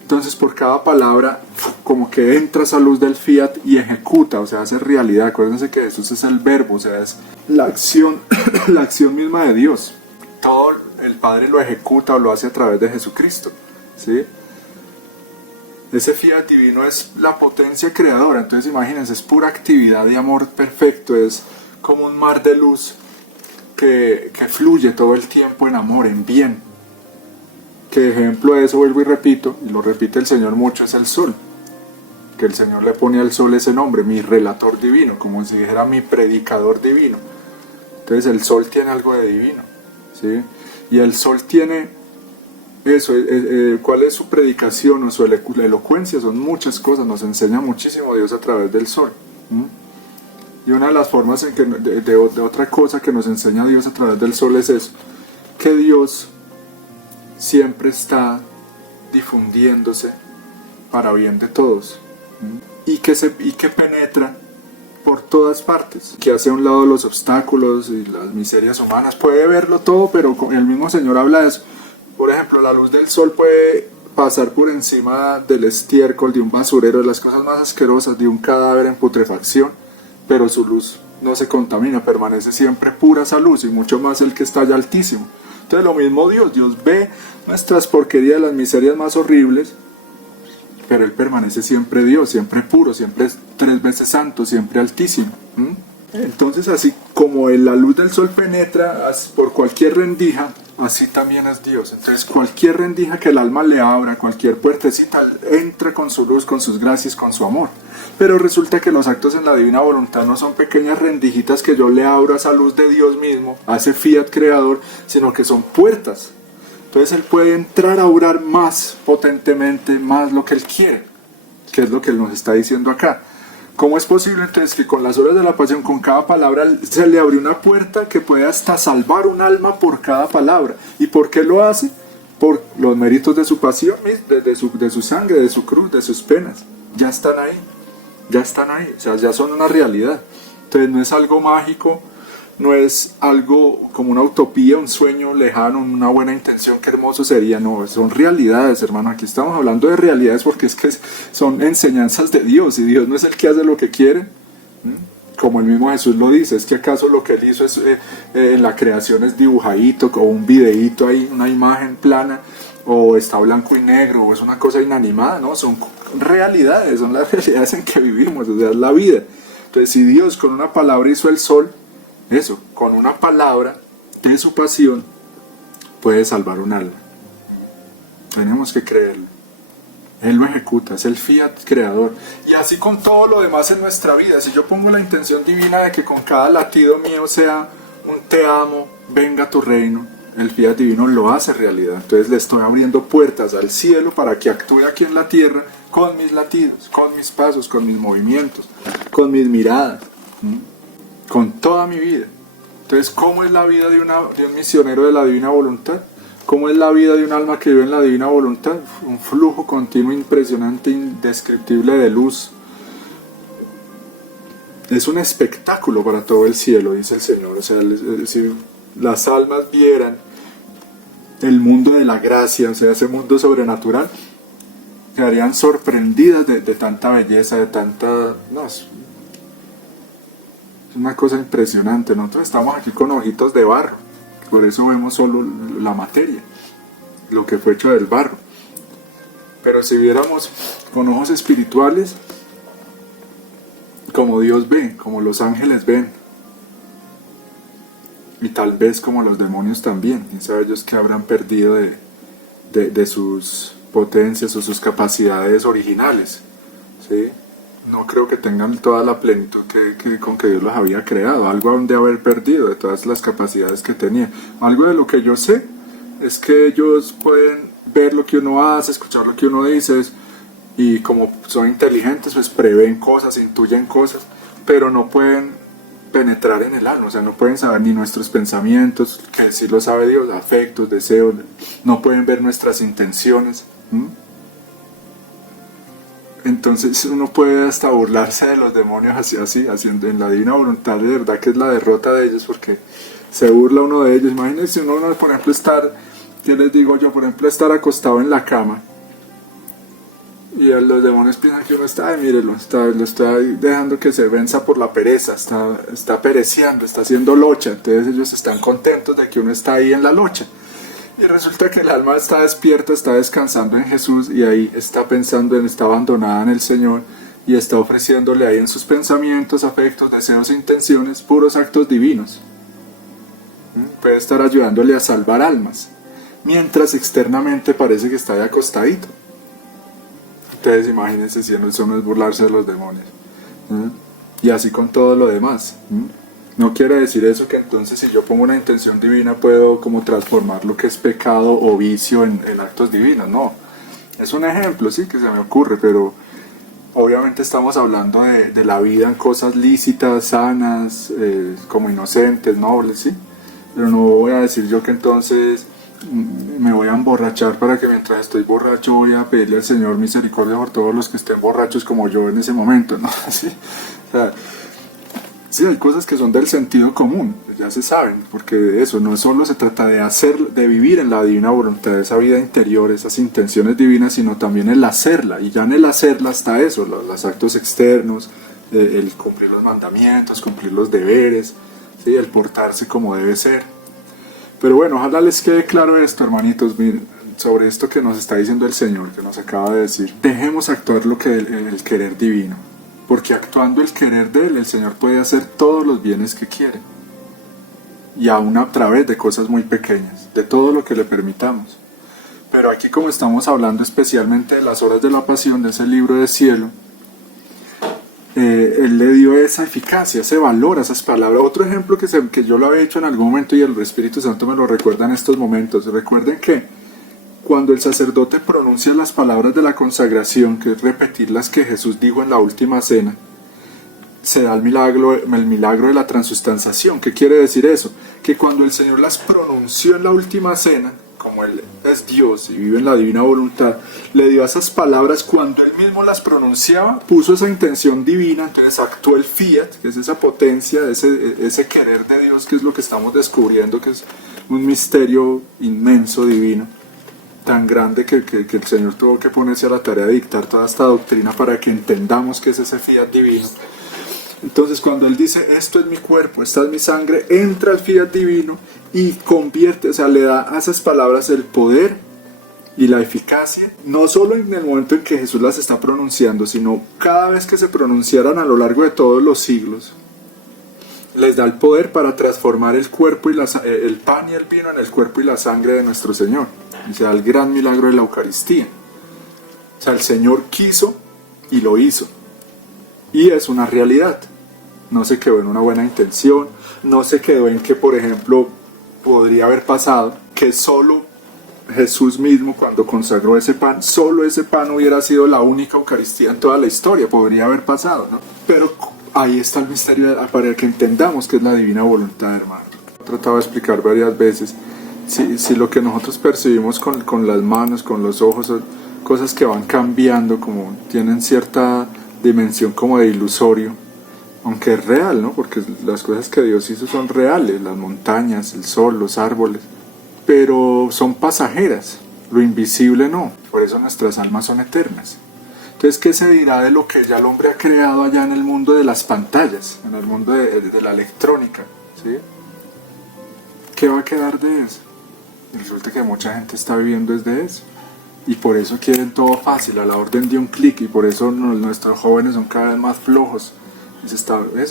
Entonces, por cada palabra, como que entra esa luz del fiat y ejecuta, o sea, hace realidad. Acuérdense que Jesús es el verbo, o sea, es la acción, la acción misma de Dios. Todo el Padre lo ejecuta o lo hace a través de Jesucristo, ¿sí? Ese fiat divino es la potencia creadora, entonces imagínense, es pura actividad de amor perfecto, es como un mar de luz que fluye todo el tiempo en amor, en bien. Que ejemplo de eso, vuelvo y repito, y lo repite el Señor mucho, es el sol, que el Señor le pone al sol ese nombre, mi relator divino, como si dijera mi predicador divino. Entonces el sol tiene algo de divino, ¿sí? Y el sol tiene eso, ¿cuál es su predicación o su elocuencia? Son muchas cosas, nos enseña muchísimo Dios a través del sol. Y una de las formas en que, de otra cosa que nos enseña Dios a través del sol es eso, que Dios siempre está difundiéndose para bien de todos, y que penetra por todas partes, que hace a un lado los obstáculos y las miserias humanas, puede verlo todo, pero el mismo Señor habla de eso. Por ejemplo, la luz del sol puede pasar por encima del estiércol, de un basurero, de las cosas más asquerosas, de un cadáver en putrefacción, pero su luz no se contamina, permanece siempre pura esa luz, y mucho más el que está allá altísimo. Entonces lo mismo Dios ve nuestras porquerías, las miserias más horribles, pero Él permanece siempre Dios, siempre puro, siempre 3 veces santo, siempre altísimo. Entonces, así como la luz del sol penetra por cualquier rendija, así también es Dios. Entonces cualquier rendija que el alma le abra, cualquier puertecita, entra con su luz, con sus gracias, con su amor. Pero resulta que los actos en la divina voluntad no son pequeñas rendijitas que yo le abro a esa luz de Dios mismo, a ese fiat creador, sino que son puertas. Entonces Él puede entrar a orar más potentemente, más lo que Él quiere, que es lo que Él nos está diciendo acá. ¿Cómo es posible entonces que con las horas de la pasión, con cada palabra, se le abre una puerta que puede hasta salvar un alma por cada palabra? ¿Y por qué lo hace? Por los méritos de su pasión, de su sangre, de su cruz, de sus penas. Ya están ahí, o sea, ya son una realidad. Entonces no es algo mágico, no es algo como una utopía, un sueño lejano, una buena intención, qué hermoso sería. No, son realidades, hermano. Aquí estamos hablando de realidades porque es que son enseñanzas de Dios, y Dios no es el que hace lo que quiere. Como el mismo Jesús lo dice, es que acaso lo que Él hizo es, en la creación es dibujadito, o un videíto ahí, una imagen plana, o está blanco y negro, o es una cosa inanimada. No, son realidades, son las realidades en que vivimos, o sea, es la vida. Entonces, si Dios con una palabra hizo el sol, eso, con una palabra de su pasión puede salvar un alma. Tenemos que creerlo. Él lo ejecuta, es el fiat creador. Y así con todo lo demás en nuestra vida. Si yo pongo la intención divina de que con cada latido mío sea un te amo, venga tu reino, el fiat divino lo hace realidad. Entonces le estoy abriendo puertas al cielo para que actúe aquí en la tierra con mis latidos, con mis pasos, con mis movimientos, con mis miradas, con toda mi vida. Entonces, ¿cómo es la vida de un misionero de la divina voluntad? ¿Cómo es la vida de un alma que vive en la divina voluntad? Un flujo continuo, impresionante, indescriptible de luz. Es un espectáculo para todo el cielo, dice el Señor. O sea, si las almas vieran el mundo de la gracia, o sea, ese mundo sobrenatural, quedarían sorprendidas de tanta belleza, de tanta... No, es una cosa impresionante. Nosotros estamos aquí con ojitos de barro, por eso vemos solo la materia, lo que fue hecho del barro. Pero si viéramos con ojos espirituales, como Dios ve, como los ángeles ven, y tal vez como los demonios también, quién sabe ellos que habrán perdido de sus potencias o sus capacidades originales, ¿sí? No creo que tengan toda la plenitud con que Dios los había creado. Algo han de haber perdido de todas las capacidades que tenían. Algo de lo que yo sé es que ellos pueden ver lo que uno hace, escuchar lo que uno dice, y como son inteligentes, pues prevén cosas, intuyen cosas, pero no pueden penetrar en el alma. O sea, no pueden saber ni nuestros pensamientos, que sí lo sabe Dios, afectos, deseos. No pueden ver nuestras intenciones. Entonces uno puede hasta burlarse de los demonios así, haciendo en la divina voluntad, de verdad que es la derrota de ellos, porque se burla uno de ellos. Imagínense uno, por ejemplo, ¿qué les digo yo? Por ejemplo, estar acostado en la cama, y los demonios piensan que uno está, mírelo, lo está dejando que se venza por la pereza, está pereciendo, está haciendo locha. Entonces ellos están contentos de que uno está ahí en la locha. Y resulta que el alma está despierta, está descansando en Jesús, y ahí está pensando, está abandonada en el Señor, y está ofreciéndole ahí en sus pensamientos, afectos, deseos e intenciones puros actos divinos. Puede estar ayudándole a salvar almas, mientras externamente parece que está ahí acostadito. Entonces imagínense si eso no es burlarse de los demonios. Y así con todo lo demás. No quiere decir eso que entonces si yo pongo una intención divina puedo como transformar lo que es pecado o vicio en actos divinos. No, es un ejemplo, sí, que se me ocurre, pero obviamente estamos hablando de la vida en cosas lícitas, sanas, como inocentes, nobles, ¿sí? Pero no voy a decir yo que entonces me voy a emborrachar para que mientras estoy borracho voy a pedirle al Señor misericordia por todos los que estén borrachos como yo en ese momento, ¿no? ¿Sí? O sea, sí, hay cosas que son del sentido común, ya se saben, porque de eso no solo se trata de vivir en la divina voluntad, esa vida interior, esas intenciones divinas, sino también el hacerla, y ya en el hacerla está eso, los actos externos, el cumplir los mandamientos, cumplir los deberes, ¿sí? El portarse como debe ser. Pero bueno, ojalá les quede claro esto, hermanitos, miren, sobre esto que nos está diciendo el Señor, que nos acaba de decir. Dejemos actuar lo que el querer divino, porque actuando el querer de Él, el Señor puede hacer todos los bienes que quiere, y aún a través de cosas muy pequeñas, de todo lo que le permitamos. Pero aquí, como estamos hablando especialmente de las horas de la pasión, de ese libro de cielo, Él le dio esa eficacia, ese valor a esas palabras. Otro ejemplo que yo lo había hecho en algún momento y el Espíritu Santo me lo recuerda en estos momentos. Recuerden que cuando el sacerdote pronuncia las palabras de la consagración, que es repetir las que Jesús dijo en la última cena, se da el milagro de la transustanciación. ¿Qué quiere decir eso? Que cuando el Señor las pronunció en la última cena, como Él es Dios y vive en la divina voluntad, le dio esas palabras cuando Él mismo las pronunciaba, puso esa intención divina, entonces actuó el fiat, que es esa potencia, ese querer de Dios, que es lo que estamos descubriendo, que es un misterio inmenso, divino, tan grande que el Señor tuvo que ponerse a la tarea de dictar toda esta doctrina para que entendamos que es ese fiat divino. Entonces cuando Él dice, esto es mi cuerpo, esta es mi sangre, entra el fiat divino y convierte, o sea, le da a esas palabras el poder y la eficacia, no solo en el momento en que Jesús las está pronunciando, sino cada vez que se pronunciaran a lo largo de todos los siglos. Les da el poder para transformar el cuerpo y el pan y el vino en el cuerpo y la sangre de nuestro Señor. Y se da el gran milagro de la Eucaristía. O sea, el Señor quiso y lo hizo. Y es una realidad. No se quedó en una buena intención, no se quedó en que, por ejemplo, podría haber pasado que solo Jesús mismo, cuando consagró ese pan, solo ese pan hubiera sido la única Eucaristía en toda la historia, podría haber pasado, ¿no? Pero ahí está el misterio para que entendamos que es la divina voluntad, hermano. He tratado de explicar varias veces, si lo que nosotros percibimos con las manos, con los ojos, son cosas que van cambiando, como tienen cierta dimensión como de ilusorio, aunque es real, ¿no? Porque las cosas que Dios hizo son reales, las montañas, el sol, los árboles, pero son pasajeras, lo invisible no, por eso nuestras almas son eternas. Entonces, ¿qué se dirá de lo que ya el hombre ha creado allá en el mundo de las pantallas, en el mundo de la electrónica, ¿sí? ¿Qué va a quedar de eso? Y resulta que mucha gente está viviendo desde eso. Y por eso quieren todo fácil, a la orden de un clic, y por eso nuestros jóvenes son cada vez más flojos. Y se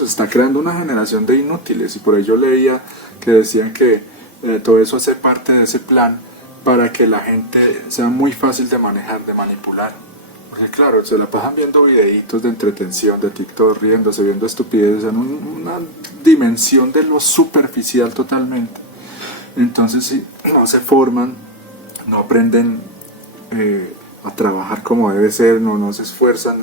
está creando una generación de inútiles, y por ello leía que decían que todo eso hace parte de ese plan para que la gente sea muy fácil de manejar, de manipular. Porque claro, se la pasan viendo videitos de entretención, de TikTok, riéndose, viendo estupideces, en una dimensión de lo superficial totalmente. Entonces, si no se forman, no aprenden a trabajar como debe ser, no se esfuerzan.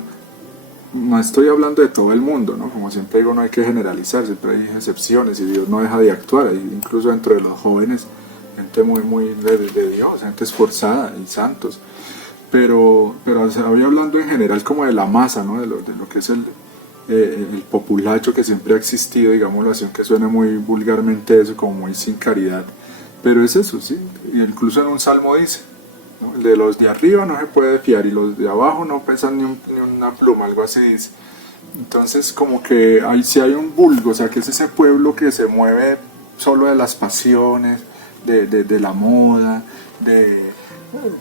No estoy hablando de todo el mundo, ¿no? Como siempre digo, no hay que generalizar, siempre hay excepciones y Dios no deja de actuar. Hay incluso dentro de los jóvenes gente muy de Dios, gente esforzada y santos. Pero voy hablando en general como de la masa, ¿no? de lo que es el populacho que siempre ha existido, digámoslo así, aunque suene muy vulgarmente eso, como muy sin caridad. Pero es eso, ¿sí? Y incluso en un salmo dice, ¿no? El de los de arriba no se puede fiar y los de abajo no pesan ni una pluma, algo así dice. Entonces como que sí hay un vulgo, o sea que es ese pueblo que se mueve solo de las pasiones, de la moda,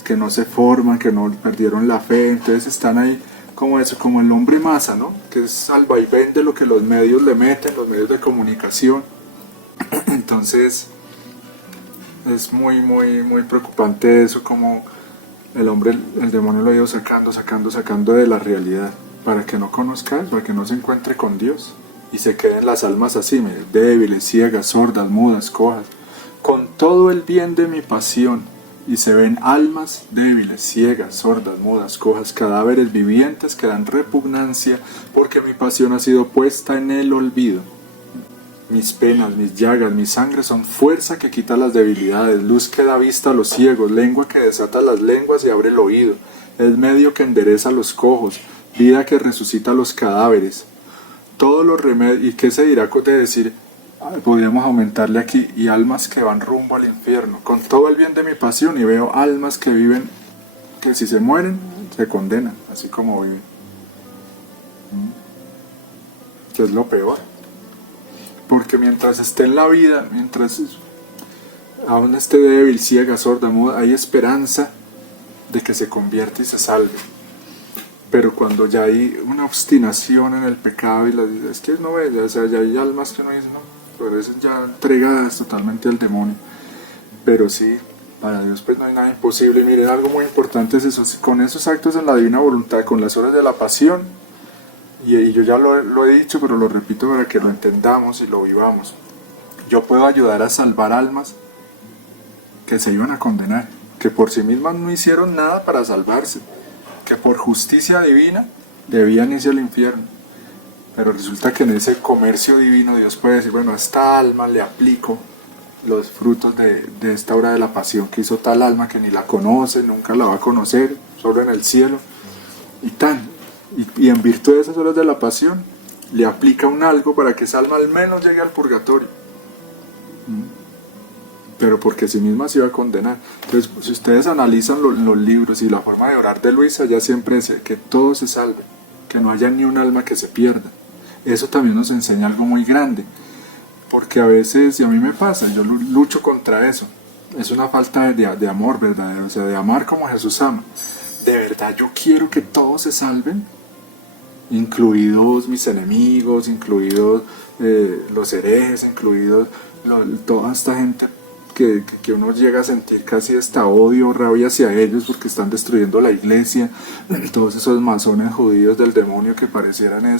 que no se forman, que no perdieron la fe, entonces están ahí como eso, como el hombre masa, ¿no? Que es al vaivén de lo que los medios le meten, los medios de comunicación. Entonces es muy preocupante eso, como el demonio lo ha ido sacando de la realidad, para que no conozca, para que no se encuentre con Dios y se queden las almas así, débiles, ciegas, sordas, mudas, cojas, con todo el bien de mi pasión, y se ven almas débiles, ciegas, sordas, mudas, cojas, cadáveres vivientes que dan repugnancia, porque mi pasión ha sido puesta en el olvido. Mis penas, mis llagas, mi sangre son fuerza que quita las debilidades, luz que da vista a los ciegos, lengua que desata las lenguas y abre el oído, es medio que endereza a los cojos, vida que resucita a los cadáveres. Todos los remedios, ¿y qué se dirá de decir? Podríamos aumentarle aquí, y almas que van rumbo al infierno, con todo el bien de mi pasión, y veo almas que viven, que si se mueren, se condenan, así como viven. Que es lo peor. Porque mientras esté en la vida, mientras aún esté débil, ciega, sorda, muda, hay esperanza de que se convierta y se salve. Pero cuando ya hay una obstinación en el pecado y es que no ve, o sea, ya hay almas que no dicen, no, pero esas ya entregadas totalmente al demonio. Pero sí, para Dios pues no hay nada imposible. Y miren, algo muy importante es eso, con esos actos en la divina voluntad, con las horas de la pasión, y yo ya lo he dicho, pero lo repito para que lo entendamos y lo vivamos. Yo puedo ayudar a salvar almas que se iban a condenar, que por sí mismas no hicieron nada para salvarse, que por justicia divina debían irse al infierno. Pero resulta que en ese comercio divino Dios puede decir, bueno, a esta alma le aplico los frutos de esta obra de la pasión que hizo tal alma que ni la conoce, nunca la va a conocer, solo en el cielo, y en virtud de esas horas de la pasión le aplica un algo para que esa alma al menos llegue al purgatorio. Pero porque sí misma se iba a condenar. Entonces, si ustedes analizan los libros y la forma de orar de Luisa, ella siempre dice que todo se salve, que no haya ni un alma que se pierda. Eso también nos enseña algo muy grande, porque a veces, y a mí me pasa, yo lucho contra eso. Es una falta de amor verdadero, o sea, de amar como Jesús ama. De verdad yo quiero que todos se salven, incluidos mis enemigos, incluidos los herejes, incluidos toda esta gente que uno llega a sentir casi hasta odio, rabia hacia ellos porque están destruyendo la iglesia, todos esos masones judíos del demonio que parecieran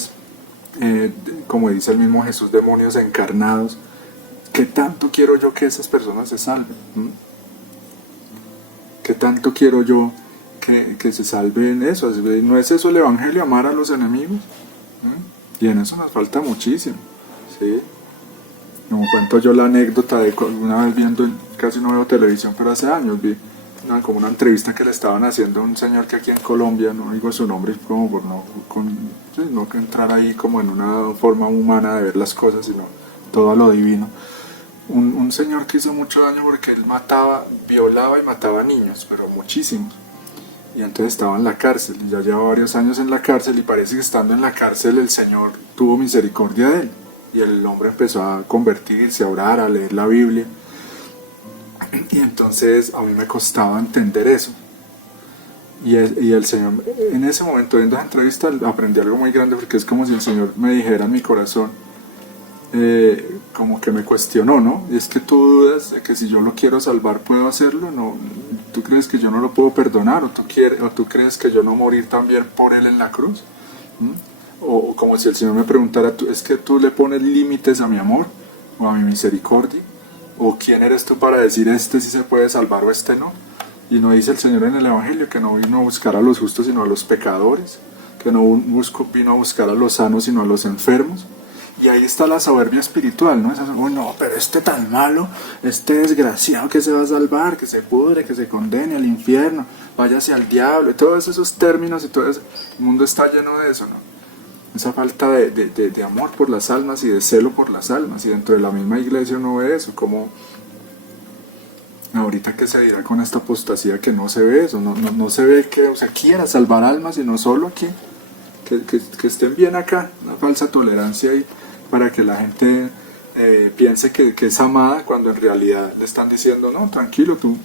como dice el mismo Jesús, demonios encarnados. ¿Qué tanto quiero yo que esas personas se salven? ¿Qué tanto quiero yo que se salven eso? ¿No es eso el evangelio, amar a los enemigos? Y en eso nos falta muchísimo, ¿sí? Como cuento yo la anécdota de una vez viendo, casi no veo televisión, pero hace años vi como una entrevista que le estaban haciendo a un señor que aquí en Colombia, no digo su nombre como por no entrar ahí como en una forma humana de ver las cosas, sino todo a lo divino. Un señor que hizo mucho daño porque él violaba y mataba niños, pero muchísimos. Y entonces estaba en la cárcel, y ya lleva varios años en la cárcel, y parece que estando en la cárcel el Señor tuvo misericordia de él. Y el hombre empezó a convertirse, a orar, a leer la Biblia. Y entonces a mí me costaba entender eso. Y el Señor, en ese momento, viendo esa entrevista, aprendí algo muy grande, porque es como si el Señor me dijera en mi corazón, como que me cuestionó, ¿no? Y es que tú dudas de que si yo lo quiero salvar puedo hacerlo, ¿no? ¿Tú crees que yo no lo puedo perdonar? ¿O tú crees que yo no morir también por él en la cruz? O como si el Señor me preguntara, ¿es que tú le pones límites a mi amor o a mi misericordia? ¿O quién eres tú para decir este sí se puede salvar o este no? Y no dice el Señor en el Evangelio que no vino a buscar a los justos sino a los pecadores, que no vino a buscar a los sanos sino a los enfermos. Y ahí está la soberbia espiritual, ¿no? Es eso, no, pero este tan malo, este desgraciado que se va a salvar, que se pudre, que se condene al infierno, váyase al diablo, y todos esos términos y todo eso. El mundo está lleno de eso, ¿no? Esa falta de amor por las almas y de celo por las almas. Y dentro de la misma iglesia uno ve eso, como ahorita que se dirá con esta apostasía que no se ve eso, no se ve que quiera salvar almas, sino solo aquí, que estén bien acá, una falsa tolerancia ahí, para que la gente piense que es amada, cuando en realidad le están diciendo, no, tranquilo, tú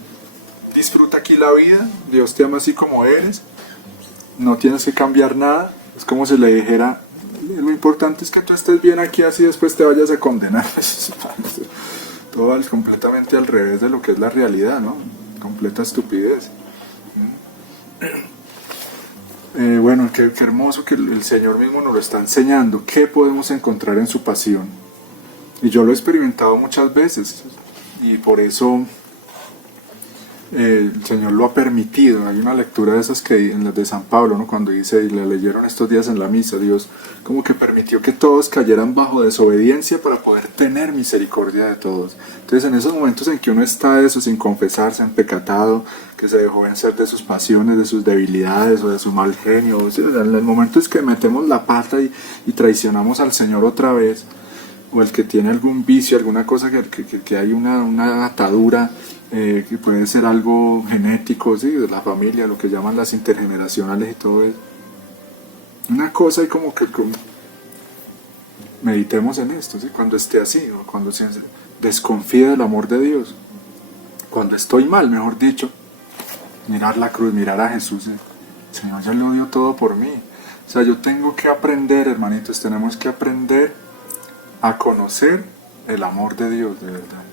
disfruta aquí la vida, Dios te ama así como eres, no tienes que cambiar nada. Es como si le dijera, lo importante es que tú estés bien aquí, así después te vayas a condenar. Todo completamente al revés de lo que es la realidad, ¿no? Completa estupidez. Bueno, qué hermoso que el Señor mismo nos lo está enseñando. ¿Qué podemos encontrar en su pasión? Y yo lo he experimentado muchas veces. Y por eso el Señor lo ha permitido. Hay una lectura de esas que en las de San Pablo, ¿no? Cuando dice, y la leyeron estos días en la misa, Dios como que permitió que todos cayeran bajo desobediencia para poder tener misericordia de todos. Entonces en esos momentos en que uno está eso, sin confesarse, en pecatado, que se dejó vencer de sus pasiones, de sus debilidades o de su mal genio, o sea, en el momento es que metemos la pata y traicionamos al Señor otra vez, o el que tiene algún vicio, alguna cosa que hay una atadura, que puede ser algo genético, ¿sí? De la familia, lo que llaman las intergeneracionales y todo eso. Una cosa y como que meditemos en esto, ¿sí? Cuando esté así, o cuando desconfíe del amor de Dios, cuando estoy mal, mejor dicho, mirar la cruz, mirar a Jesús, ¿sí? Señor ya lo dio todo por mí. O sea, yo tengo que aprender, hermanitos, tenemos que aprender a conocer el amor de Dios, de verdad.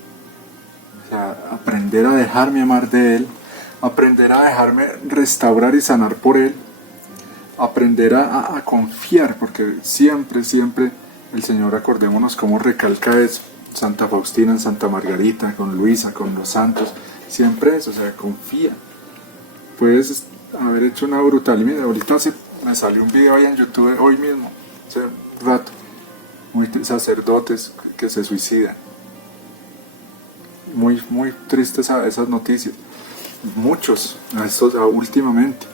O sea, aprender a dejarme amar de Él, aprender a dejarme restaurar y sanar por Él, aprender a confiar, porque siempre, siempre el Señor, acordémonos cómo recalca eso, Santa Faustina, Santa Margarita, con Luisa, con los santos, siempre eso, o sea, confía. Puedes haber hecho una brutalidad, ahorita me salió un video ahí en YouTube hoy mismo, hace un rato, sacerdotes que se suicidan. Muy, muy tristes esas noticias. Muchos, últimamente.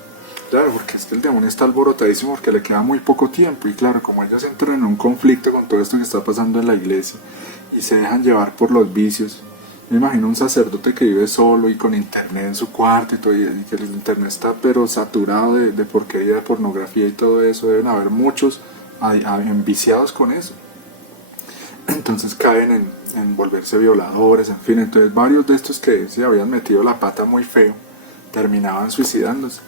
Claro, porque es que el demonio está alborotadísimo porque le queda muy poco tiempo. Y claro, como ellos entran en un conflicto con todo esto que está pasando en la iglesia y se dejan llevar por los vicios. Me imagino un sacerdote que vive solo y con internet en su cuarto y todo, y que el internet está pero saturado de porquería, de pornografía y todo eso. Deben haber muchos enviciados con eso. Entonces caen en volverse violadores, en fin. Entonces varios de estos que se habían metido la pata muy feo terminaban suicidándose,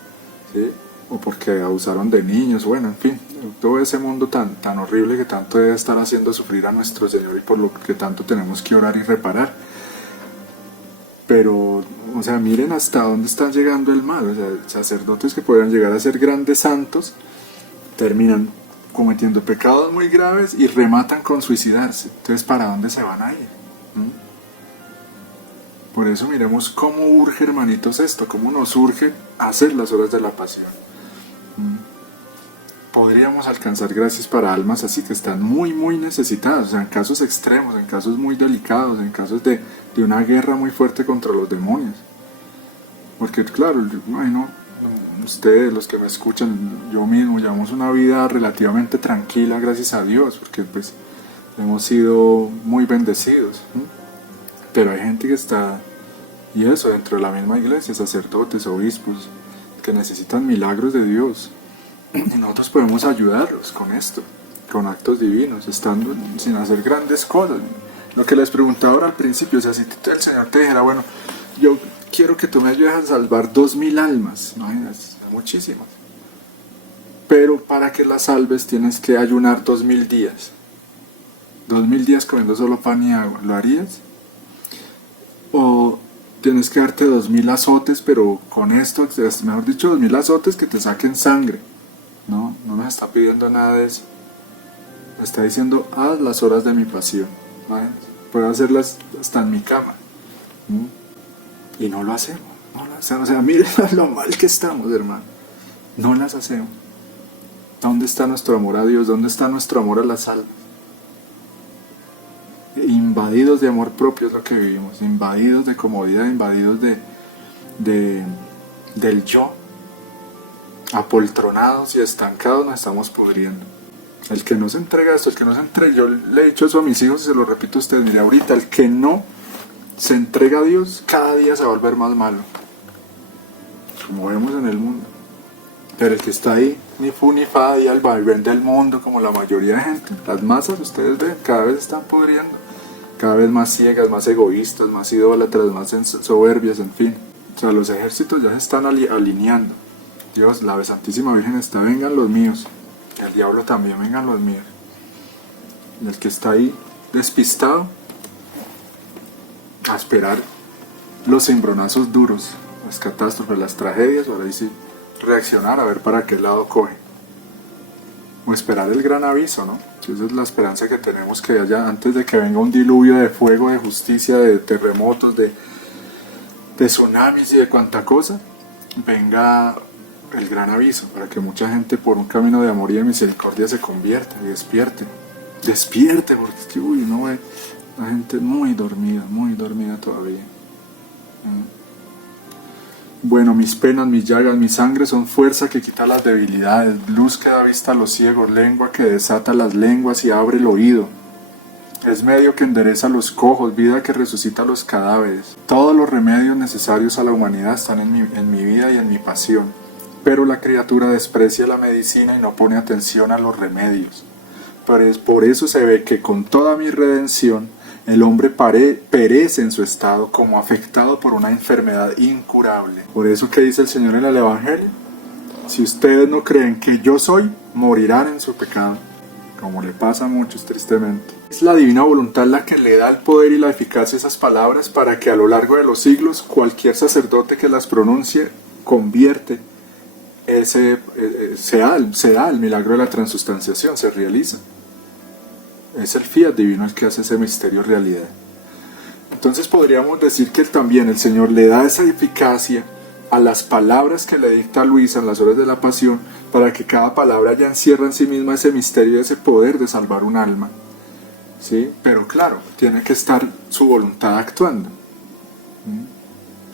¿sí? O porque abusaron de niños, bueno, en fin, todo ese mundo tan horrible que tanto debe estar haciendo sufrir a nuestro Señor y por lo que tanto tenemos que orar y reparar. Pero, o sea, miren hasta dónde está llegando el mal. O sea, sacerdotes que podrían llegar a ser grandes santos terminan cometiendo pecados muy graves y rematan con suicidarse. Entonces, ¿para dónde se van a ir? Por eso miremos cómo urge, hermanitos, esto, cómo nos urge hacer las horas de la pasión. Podríamos alcanzar gracias para almas así que están muy, muy necesitadas, o sea, en casos extremos, en casos muy delicados, en casos de una guerra muy fuerte contra los demonios. Porque, claro, bueno, ustedes, los que me escuchan, yo mismo, llevamos una vida relativamente tranquila, gracias a Dios, porque pues hemos sido muy bendecidos. Pero hay gente que está, y eso, dentro de la misma iglesia, sacerdotes, obispos, que necesitan milagros de Dios. Y nosotros podemos ayudarlos con esto, con actos divinos, estando sin hacer grandes cosas. Lo que les preguntaba ahora al principio, o sea, si el Señor te dijera, bueno, yo quiero que tú me ayudes a salvar 2000 almas, no es muchísimas, pero para que las salves tienes que ayunar 2000 días. 2000 días comiendo solo pan y agua, ¿lo harías? O tienes que darte 2000 azotes, pero con esto, mejor dicho, 2000 azotes que te saquen sangre. No nos está pidiendo nada de eso. Me está diciendo, haz las horas de mi pasión. ¿Vale? Puedo hacerlas hasta en mi cama. Y no lo hacemos. O sea, miren lo mal que estamos, hermano. No las hacemos. ¿Dónde está nuestro amor a Dios? ¿Dónde está nuestro amor a las almas? Invadidos de amor propio es lo que vivimos. Invadidos de comodidad, invadidos del yo. Apoltronados y estancados nos estamos pudriendo. El que no se entrega esto, el que no se entrega, yo le he dicho eso a mis hijos y se lo repito a ustedes, mire, ahorita el que no se entrega a Dios cada día se va a volver más malo, como vemos en el mundo. Pero el que está ahí, ni fu ni fa, y al vaivén del mundo, como la mayoría de gente, las masas, ustedes ven, cada vez están pudriendo, cada vez más ciegas, más egoístas, más idólatras, más soberbias, en fin. O sea, los ejércitos ya se están alineando. Dios, la Santísima Virgen está, vengan los míos. El diablo también, vengan los míos. Y el que está ahí despistado, a esperar los cimbronazos duros, las catástrofes, las tragedias, ahora sí reaccionar a ver para qué lado coge. O esperar el gran aviso, ¿no? Esa es la esperanza que tenemos, que haya antes de que venga un diluvio de fuego, de justicia, de terremotos, de tsunamis y de cuanta cosa, venga el gran aviso para que mucha gente por un camino de amor y de misericordia se convierta y despierte, porque es que, no ve, la gente muy dormida todavía. Bueno, mis penas, mis llagas, mi sangre son fuerza que quita las debilidades, luz que da vista a los ciegos, lengua que desata las lenguas y abre el oído. Es medio que endereza a los cojos, vida que resucita a los cadáveres. Todos los remedios necesarios a la humanidad están en mi vida y en mi pasión. Pero la criatura desprecia la medicina y no pone atención a los remedios. Por eso se ve que con toda mi redención, el hombre perece en su estado como afectado por una enfermedad incurable. Por eso que dice el Señor en el Evangelio: si ustedes no creen que yo soy, morirán en su pecado. Como le pasa a muchos, tristemente. Es la divina voluntad la que le da el poder y la eficacia a esas palabras para que a lo largo de los siglos cualquier sacerdote que las pronuncie convierte se da el milagro de la transustanciación, se realiza. Es el fiat divino el que hace ese misterio realidad. Entonces podríamos decir que también el Señor le da esa eficacia a las palabras que le dicta a Luisa en las horas de la pasión, para que cada palabra ya encierra en sí misma ese misterio, ese poder de salvar un alma. ¿Sí? Pero claro, tiene que estar su voluntad actuando.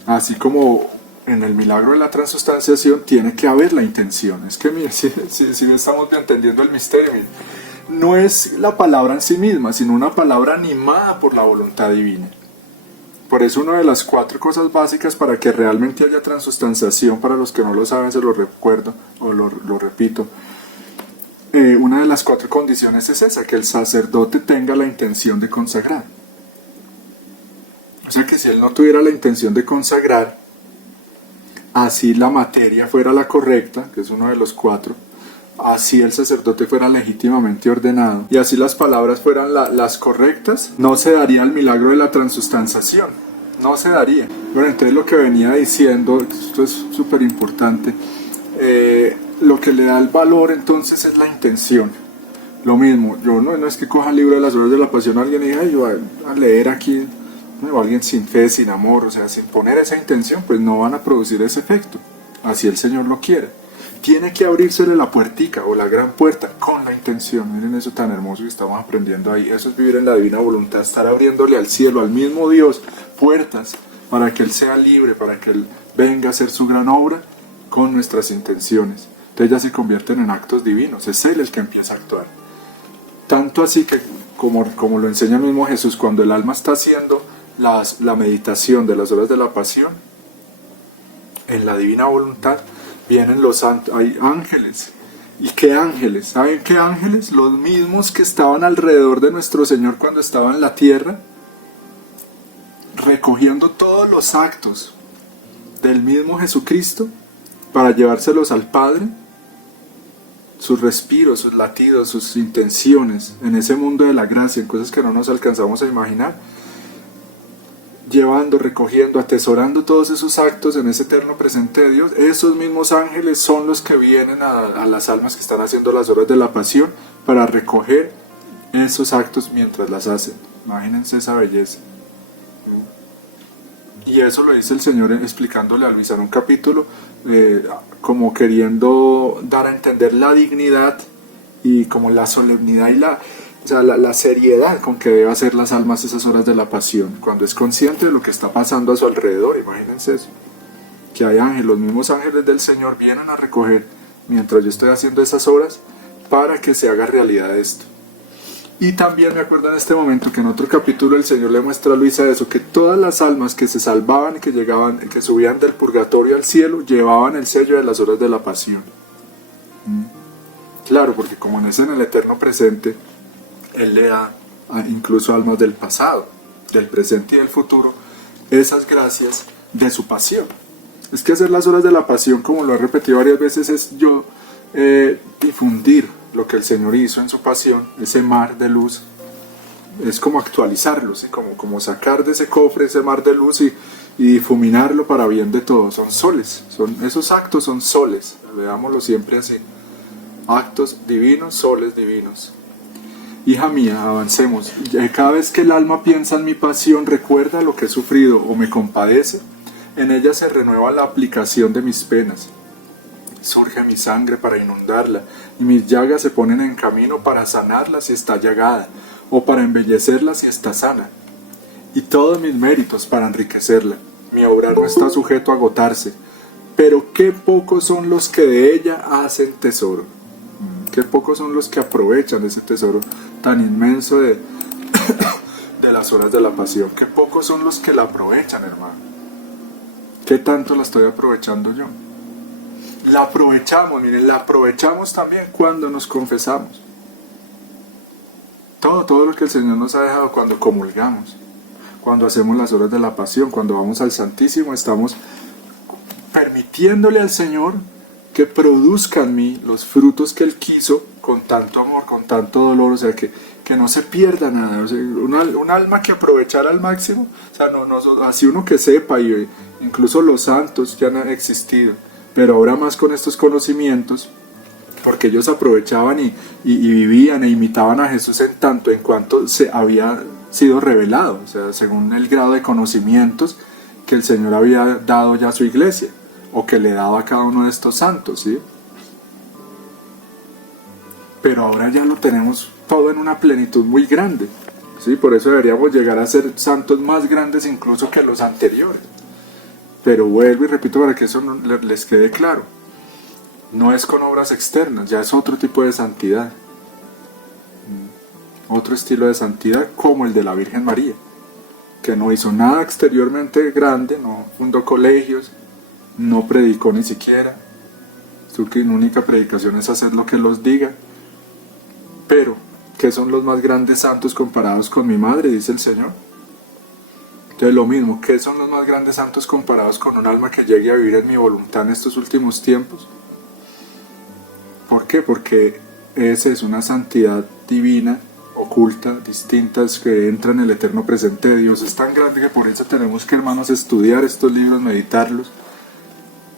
Así como en el milagro de la transustanciación tiene que haber la intención. Es que mire, si estamos entendiendo el misterio, mire, no es la palabra en sí misma, sino una palabra animada por la voluntad divina. Por eso una de las 4 cosas básicas para que realmente haya transustanciación, para los que no lo saben se lo recuerdo o lo repito, una de las 4 condiciones es esa, que el sacerdote tenga la intención de consagrar. O sea que si él no tuviera la intención de consagrar, así la materia fuera la correcta, que es uno de los 4, así el sacerdote fuera legítimamente ordenado y así las palabras fueran las correctas, no se daría el milagro de la transustanciación, no se daría. Bueno, entonces lo que venía diciendo, esto es súper importante, lo que le da el valor entonces es la intención. Lo mismo, yo no es que coja el libro de las horas de la pasión a alguien y diga, yo a leer aquí, o alguien sin fe, sin amor, o sea, sin poner esa intención, pues no van a producir ese efecto, así el Señor lo quiere. Tiene que abrírsele la puertica o la gran puerta con la intención. Miren eso tan hermoso que estamos aprendiendo ahí. Eso es vivir en la divina voluntad, estar abriéndole al cielo, al mismo Dios, puertas para que Él sea libre, para que Él venga a hacer su gran obra con nuestras intenciones. Entonces ya se convierten en actos divinos, es Él el que empieza a actuar. Tanto así que, como lo enseña el mismo Jesús, cuando el alma está haciendo la meditación de las horas de la pasión, en la divina voluntad, vienen los santos, hay ángeles. ¿Y qué ángeles? ¿Saben qué ángeles? Los mismos que estaban alrededor de nuestro Señor cuando estaba en la tierra, recogiendo todos los actos del mismo Jesucristo para llevárselos al Padre, sus respiros, sus latidos, sus intenciones en ese mundo de la gracia, en cosas que no nos alcanzamos a imaginar, llevando, recogiendo, atesorando todos esos actos en ese eterno presente de Dios. Esos mismos ángeles son los que vienen a las almas que están haciendo las horas de la pasión para recoger esos actos mientras las hacen. Imagínense esa belleza. Y eso lo dice el Señor explicándole a Luisa en un capítulo, como queriendo dar a entender la dignidad y como la solemnidad y la seriedad con que debe hacer las almas esas horas de la pasión, cuando es consciente de lo que está pasando a su alrededor. Imagínense eso, que hay ángeles, los mismos ángeles del Señor vienen a recoger mientras yo estoy haciendo esas horas para que se haga realidad esto. Y también me acuerdo en este momento que en otro capítulo el Señor le muestra a Luisa eso, que todas las almas que se salvaban, que subían del purgatorio al cielo, llevaban el sello de las horas de la pasión. Claro, porque como no es en el eterno presente, Él le da incluso almas del pasado, del presente y del futuro, esas gracias de su pasión. Es que hacer las horas de la pasión, como lo he repetido varias veces, es yo difundir lo que el Señor hizo en su pasión, ese mar de luz. Es como actualizarlo, ¿sí? como sacar de ese cofre ese mar de luz y difuminarlo para bien de todos. Son soles, esos actos son soles, veámoslo siempre así. Actos divinos, soles divinos. Hija mía, avancemos. Cada vez que el alma piensa en mi pasión, recuerda lo que he sufrido o me compadece, En ella se renueva la aplicación de mis penas. Surge mi sangre para inundarla, y mis llagas se ponen en camino para sanarla si está llagada, o para embellecerla si está sana. Y todos mis méritos para enriquecerla. Mi obrar no está sujeto a agotarse, pero qué pocos son los que de ella hacen tesoro. Qué pocos son los que aprovechan ese tesoro tan inmenso de las horas de la pasión. Qué pocos son los que la aprovechan, hermano. ¿Qué tanto la estoy aprovechando yo? La aprovechamos, miren, la aprovechamos también cuando nos confesamos. Todo lo que el Señor nos ha dejado cuando comulgamos, cuando hacemos las horas de la pasión, cuando vamos al Santísimo, estamos permitiéndole al Señor que produzca en mí los frutos que Él quiso con tanto amor, con tanto dolor, o sea, que no se pierda nada. O sea, un alma que aprovechara al máximo, o sea, así uno que sepa, y incluso los santos que han existido, pero ahora más con estos conocimientos, porque ellos aprovechaban y vivían e imitaban a Jesús en tanto en cuanto se había sido revelado, o sea, según el grado de conocimientos que el Señor había dado ya a su iglesia, o que le daba a cada uno de estos santos, ¿sí? Pero ahora ya lo tenemos todo en una plenitud muy grande, ¿sí? Por eso deberíamos llegar a ser santos más grandes incluso que los anteriores. Pero vuelvo y repito para que eso les quede claro. No es con obras externas, ya es otro tipo de santidad. Otro estilo de santidad como el de la Virgen María, que no hizo nada exteriormente grande, no fundó colegios, no predicó ni siquiera. Su única predicación es hacer lo que Él los diga. Pero, ¿qué son los más grandes santos comparados con mi madre? Dice el Señor. Entonces lo mismo, ¿qué son los más grandes santos comparados con un alma que llegue a vivir en mi voluntad en estos últimos tiempos? ¿Por qué? Porque esa es una santidad divina, oculta, distinta, es que entra en el eterno presente de Dios. Es tan grande que por eso tenemos que, hermanos, estudiar estos libros, meditarlos,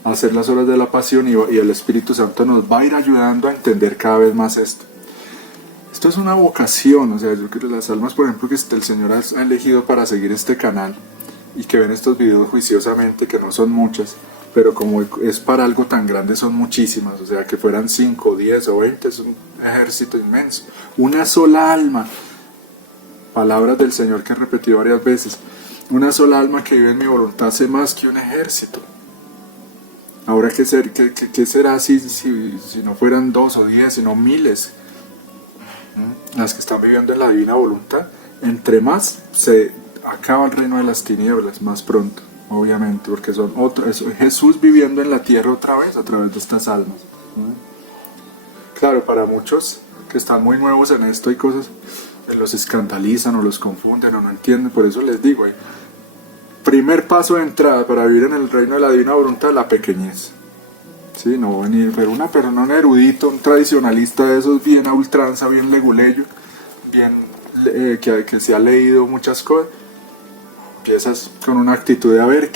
hacer las horas de la pasión, y el Espíritu Santo nos va a ir ayudando a entender cada vez más esto. Esto es una vocación, o sea, yo creo que las almas, por ejemplo, que el Señor ha elegido para seguir este canal y que ven estos videos juiciosamente, que no son muchas, pero como es para algo tan grande son muchísimas, o sea, que fueran 5, 10 o 20, es un ejército inmenso. Una sola alma, palabras del Señor que he repetido varias veces, una sola alma que vive en mi voluntad hace más que un ejército. Ahora, ¿qué será si no fueran 2 o 10, sino miles? Las que están viviendo en la divina voluntad. Entre más se acaba el reino de las tinieblas, más pronto, obviamente, porque es Jesús viviendo en la tierra otra vez a través de estas almas. Claro, para muchos que están muy nuevos en esto hay cosas que los escandalizan o los confunden o no entienden. Por eso les digo, primer paso de entrada para vivir en el reino de la divina voluntad, la pequeñez. Sí, no venir, pero una persona, un erudito, un tradicionalista de esos bien a ultranza, bien leguleyo, bien que se ha leído muchas cosas, empiezas con una actitud de a ver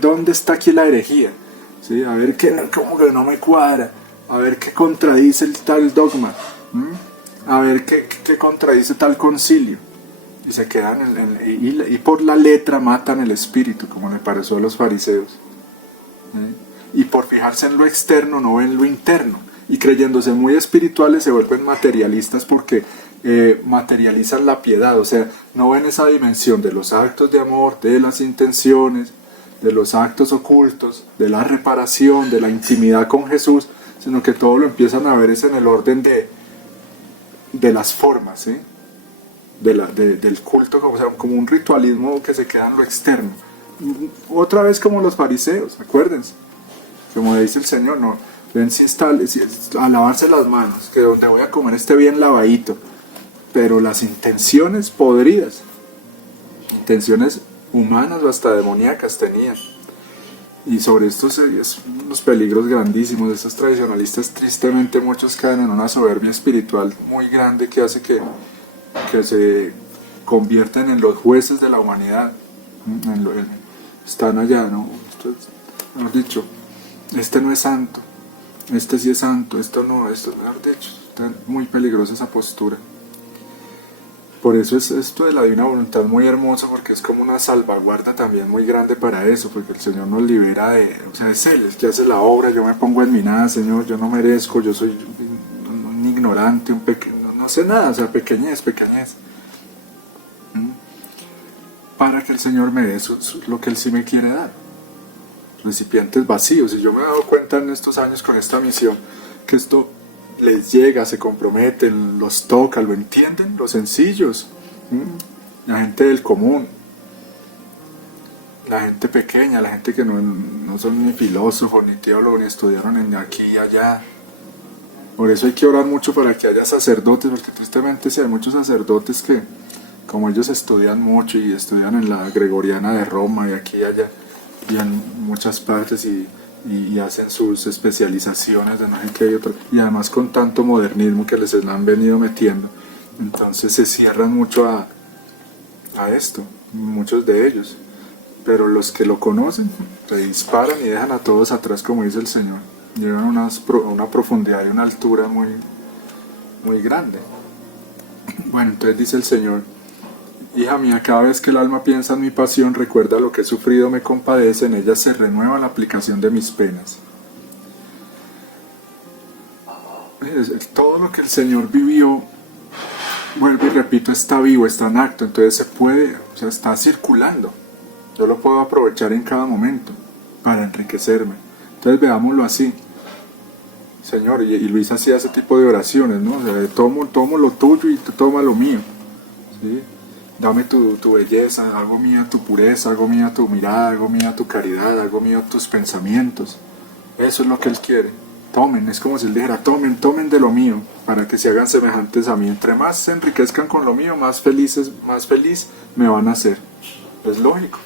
dónde está aquí la herejía, ¿sí? A ver cómo que no me cuadra, a ver qué contradice el tal dogma, a ver qué contradice tal concilio, y se quedan y por la letra matan el espíritu, como le pareció a los fariseos, ¿sí? Y por fijarse en lo externo no ven lo interno, y creyéndose muy espirituales se vuelven materialistas porque materializan la piedad, o sea, no ven esa dimensión de los actos de amor, de las intenciones, de los actos ocultos, de la reparación, de la intimidad con Jesús, sino que todo lo empiezan a ver es en el orden de las formas, ¿sí? Del culto, o sea, como un ritualismo que se queda en lo externo. Otra vez como los fariseos, acuérdense. Como dice el Señor, no, ven a lavarse las manos, que donde voy a comer esté bien lavadito, pero las intenciones podridas, intenciones humanas o hasta demoníacas tenían. Y sobre esto es unos peligros grandísimos. Estos tradicionalistas, tristemente muchos caen en una soberbia espiritual muy grande que hace que se convierten en los jueces de la humanidad. Están allá, ¿no? Hemos dicho, este no es santo, este sí es santo, esto no, esto, mejor dicho, está muy peligrosa esa postura. por eso es esto de la divina voluntad muy hermoso, porque es como una salvaguarda también muy grande para eso, porque el Señor nos libera de, o sea, es Él el que hace la obra. Yo me pongo en mi nada, Señor, yo no merezco, yo soy un ignorante, un pequeño, no sé nada, o sea, pequeñez, pequeñez. Para que el Señor me dé lo que Él sí me quiere dar. Recipientes vacíos. Y yo me he dado cuenta en estos años con esta misión que esto les llega, se comprometen, los toca, lo entienden, los sencillos, la gente del común, la gente pequeña, la gente que no son ni filósofos, ni teólogos, ni estudiaron en aquí y allá. Por eso hay que orar mucho para que haya sacerdotes, porque tristemente sí hay muchos sacerdotes que, como ellos estudian mucho y estudian en la Gregoriana de Roma y aquí y allá, y en muchas partes y hacen sus especializaciones de no sé qué y otro, y además con tanto modernismo que les han venido metiendo, entonces se cierran mucho a esto, muchos de ellos, pero los que lo conocen se disparan y dejan a todos atrás, como dice el Señor, llegan a una profundidad y una altura muy, muy grande. Bueno, entonces dice el Señor: hija mía, cada vez que el alma piensa en mi pasión, recuerda lo que he sufrido, me compadece, en ella se renueva la aplicación de mis penas. Todo lo que el Señor vivió, vuelvo y repito, está vivo, está en acto, entonces se puede, o sea, está circulando. Yo lo puedo aprovechar en cada momento para enriquecerme. Entonces veámoslo así. Señor, y Luis hacía ese tipo de oraciones, ¿no? O sea, tomo lo tuyo y tú toma lo mío, ¿sí? Dame tu belleza, hago mía tu pureza, hago mía tu mirada, hago mía tu caridad, hago mío tus pensamientos. Eso es lo que Él quiere. Tomen, es como si Él dijera: tomen de lo mío, para que se hagan semejantes a mí. Entre más se enriquezcan con lo mío, más feliz me van a hacer. Es lógico.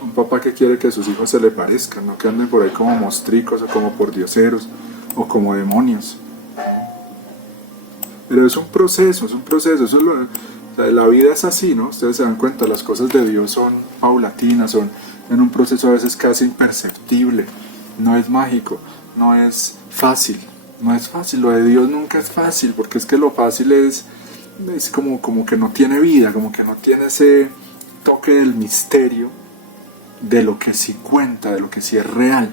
Un papá que quiere que sus hijos se le parezcan, no que anden por ahí como mostricos o como pordioseros o como demonios. Pero es un proceso, eso es la vida es así, ¿no? Ustedes se dan cuenta, las cosas de Dios son paulatinas, son en un proceso a veces casi imperceptible, no es mágico, no es fácil, lo de Dios nunca es fácil, porque es que lo fácil es como que no tiene vida, como que no tiene ese toque del misterio, de lo que sí cuenta, de lo que sí es real.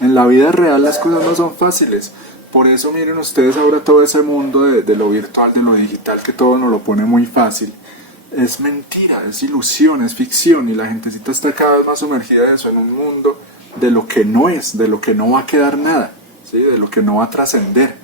En la vida real las cosas no son fáciles. Por eso miren ustedes ahora todo ese mundo de lo virtual, de lo digital, que todo nos lo pone muy fácil. Es mentira, es ilusión, es ficción, y la gentecita está cada vez más sumergida en eso, en un mundo de lo que no es, de lo que no va a quedar nada, ¿sí? De lo que no va a trascender.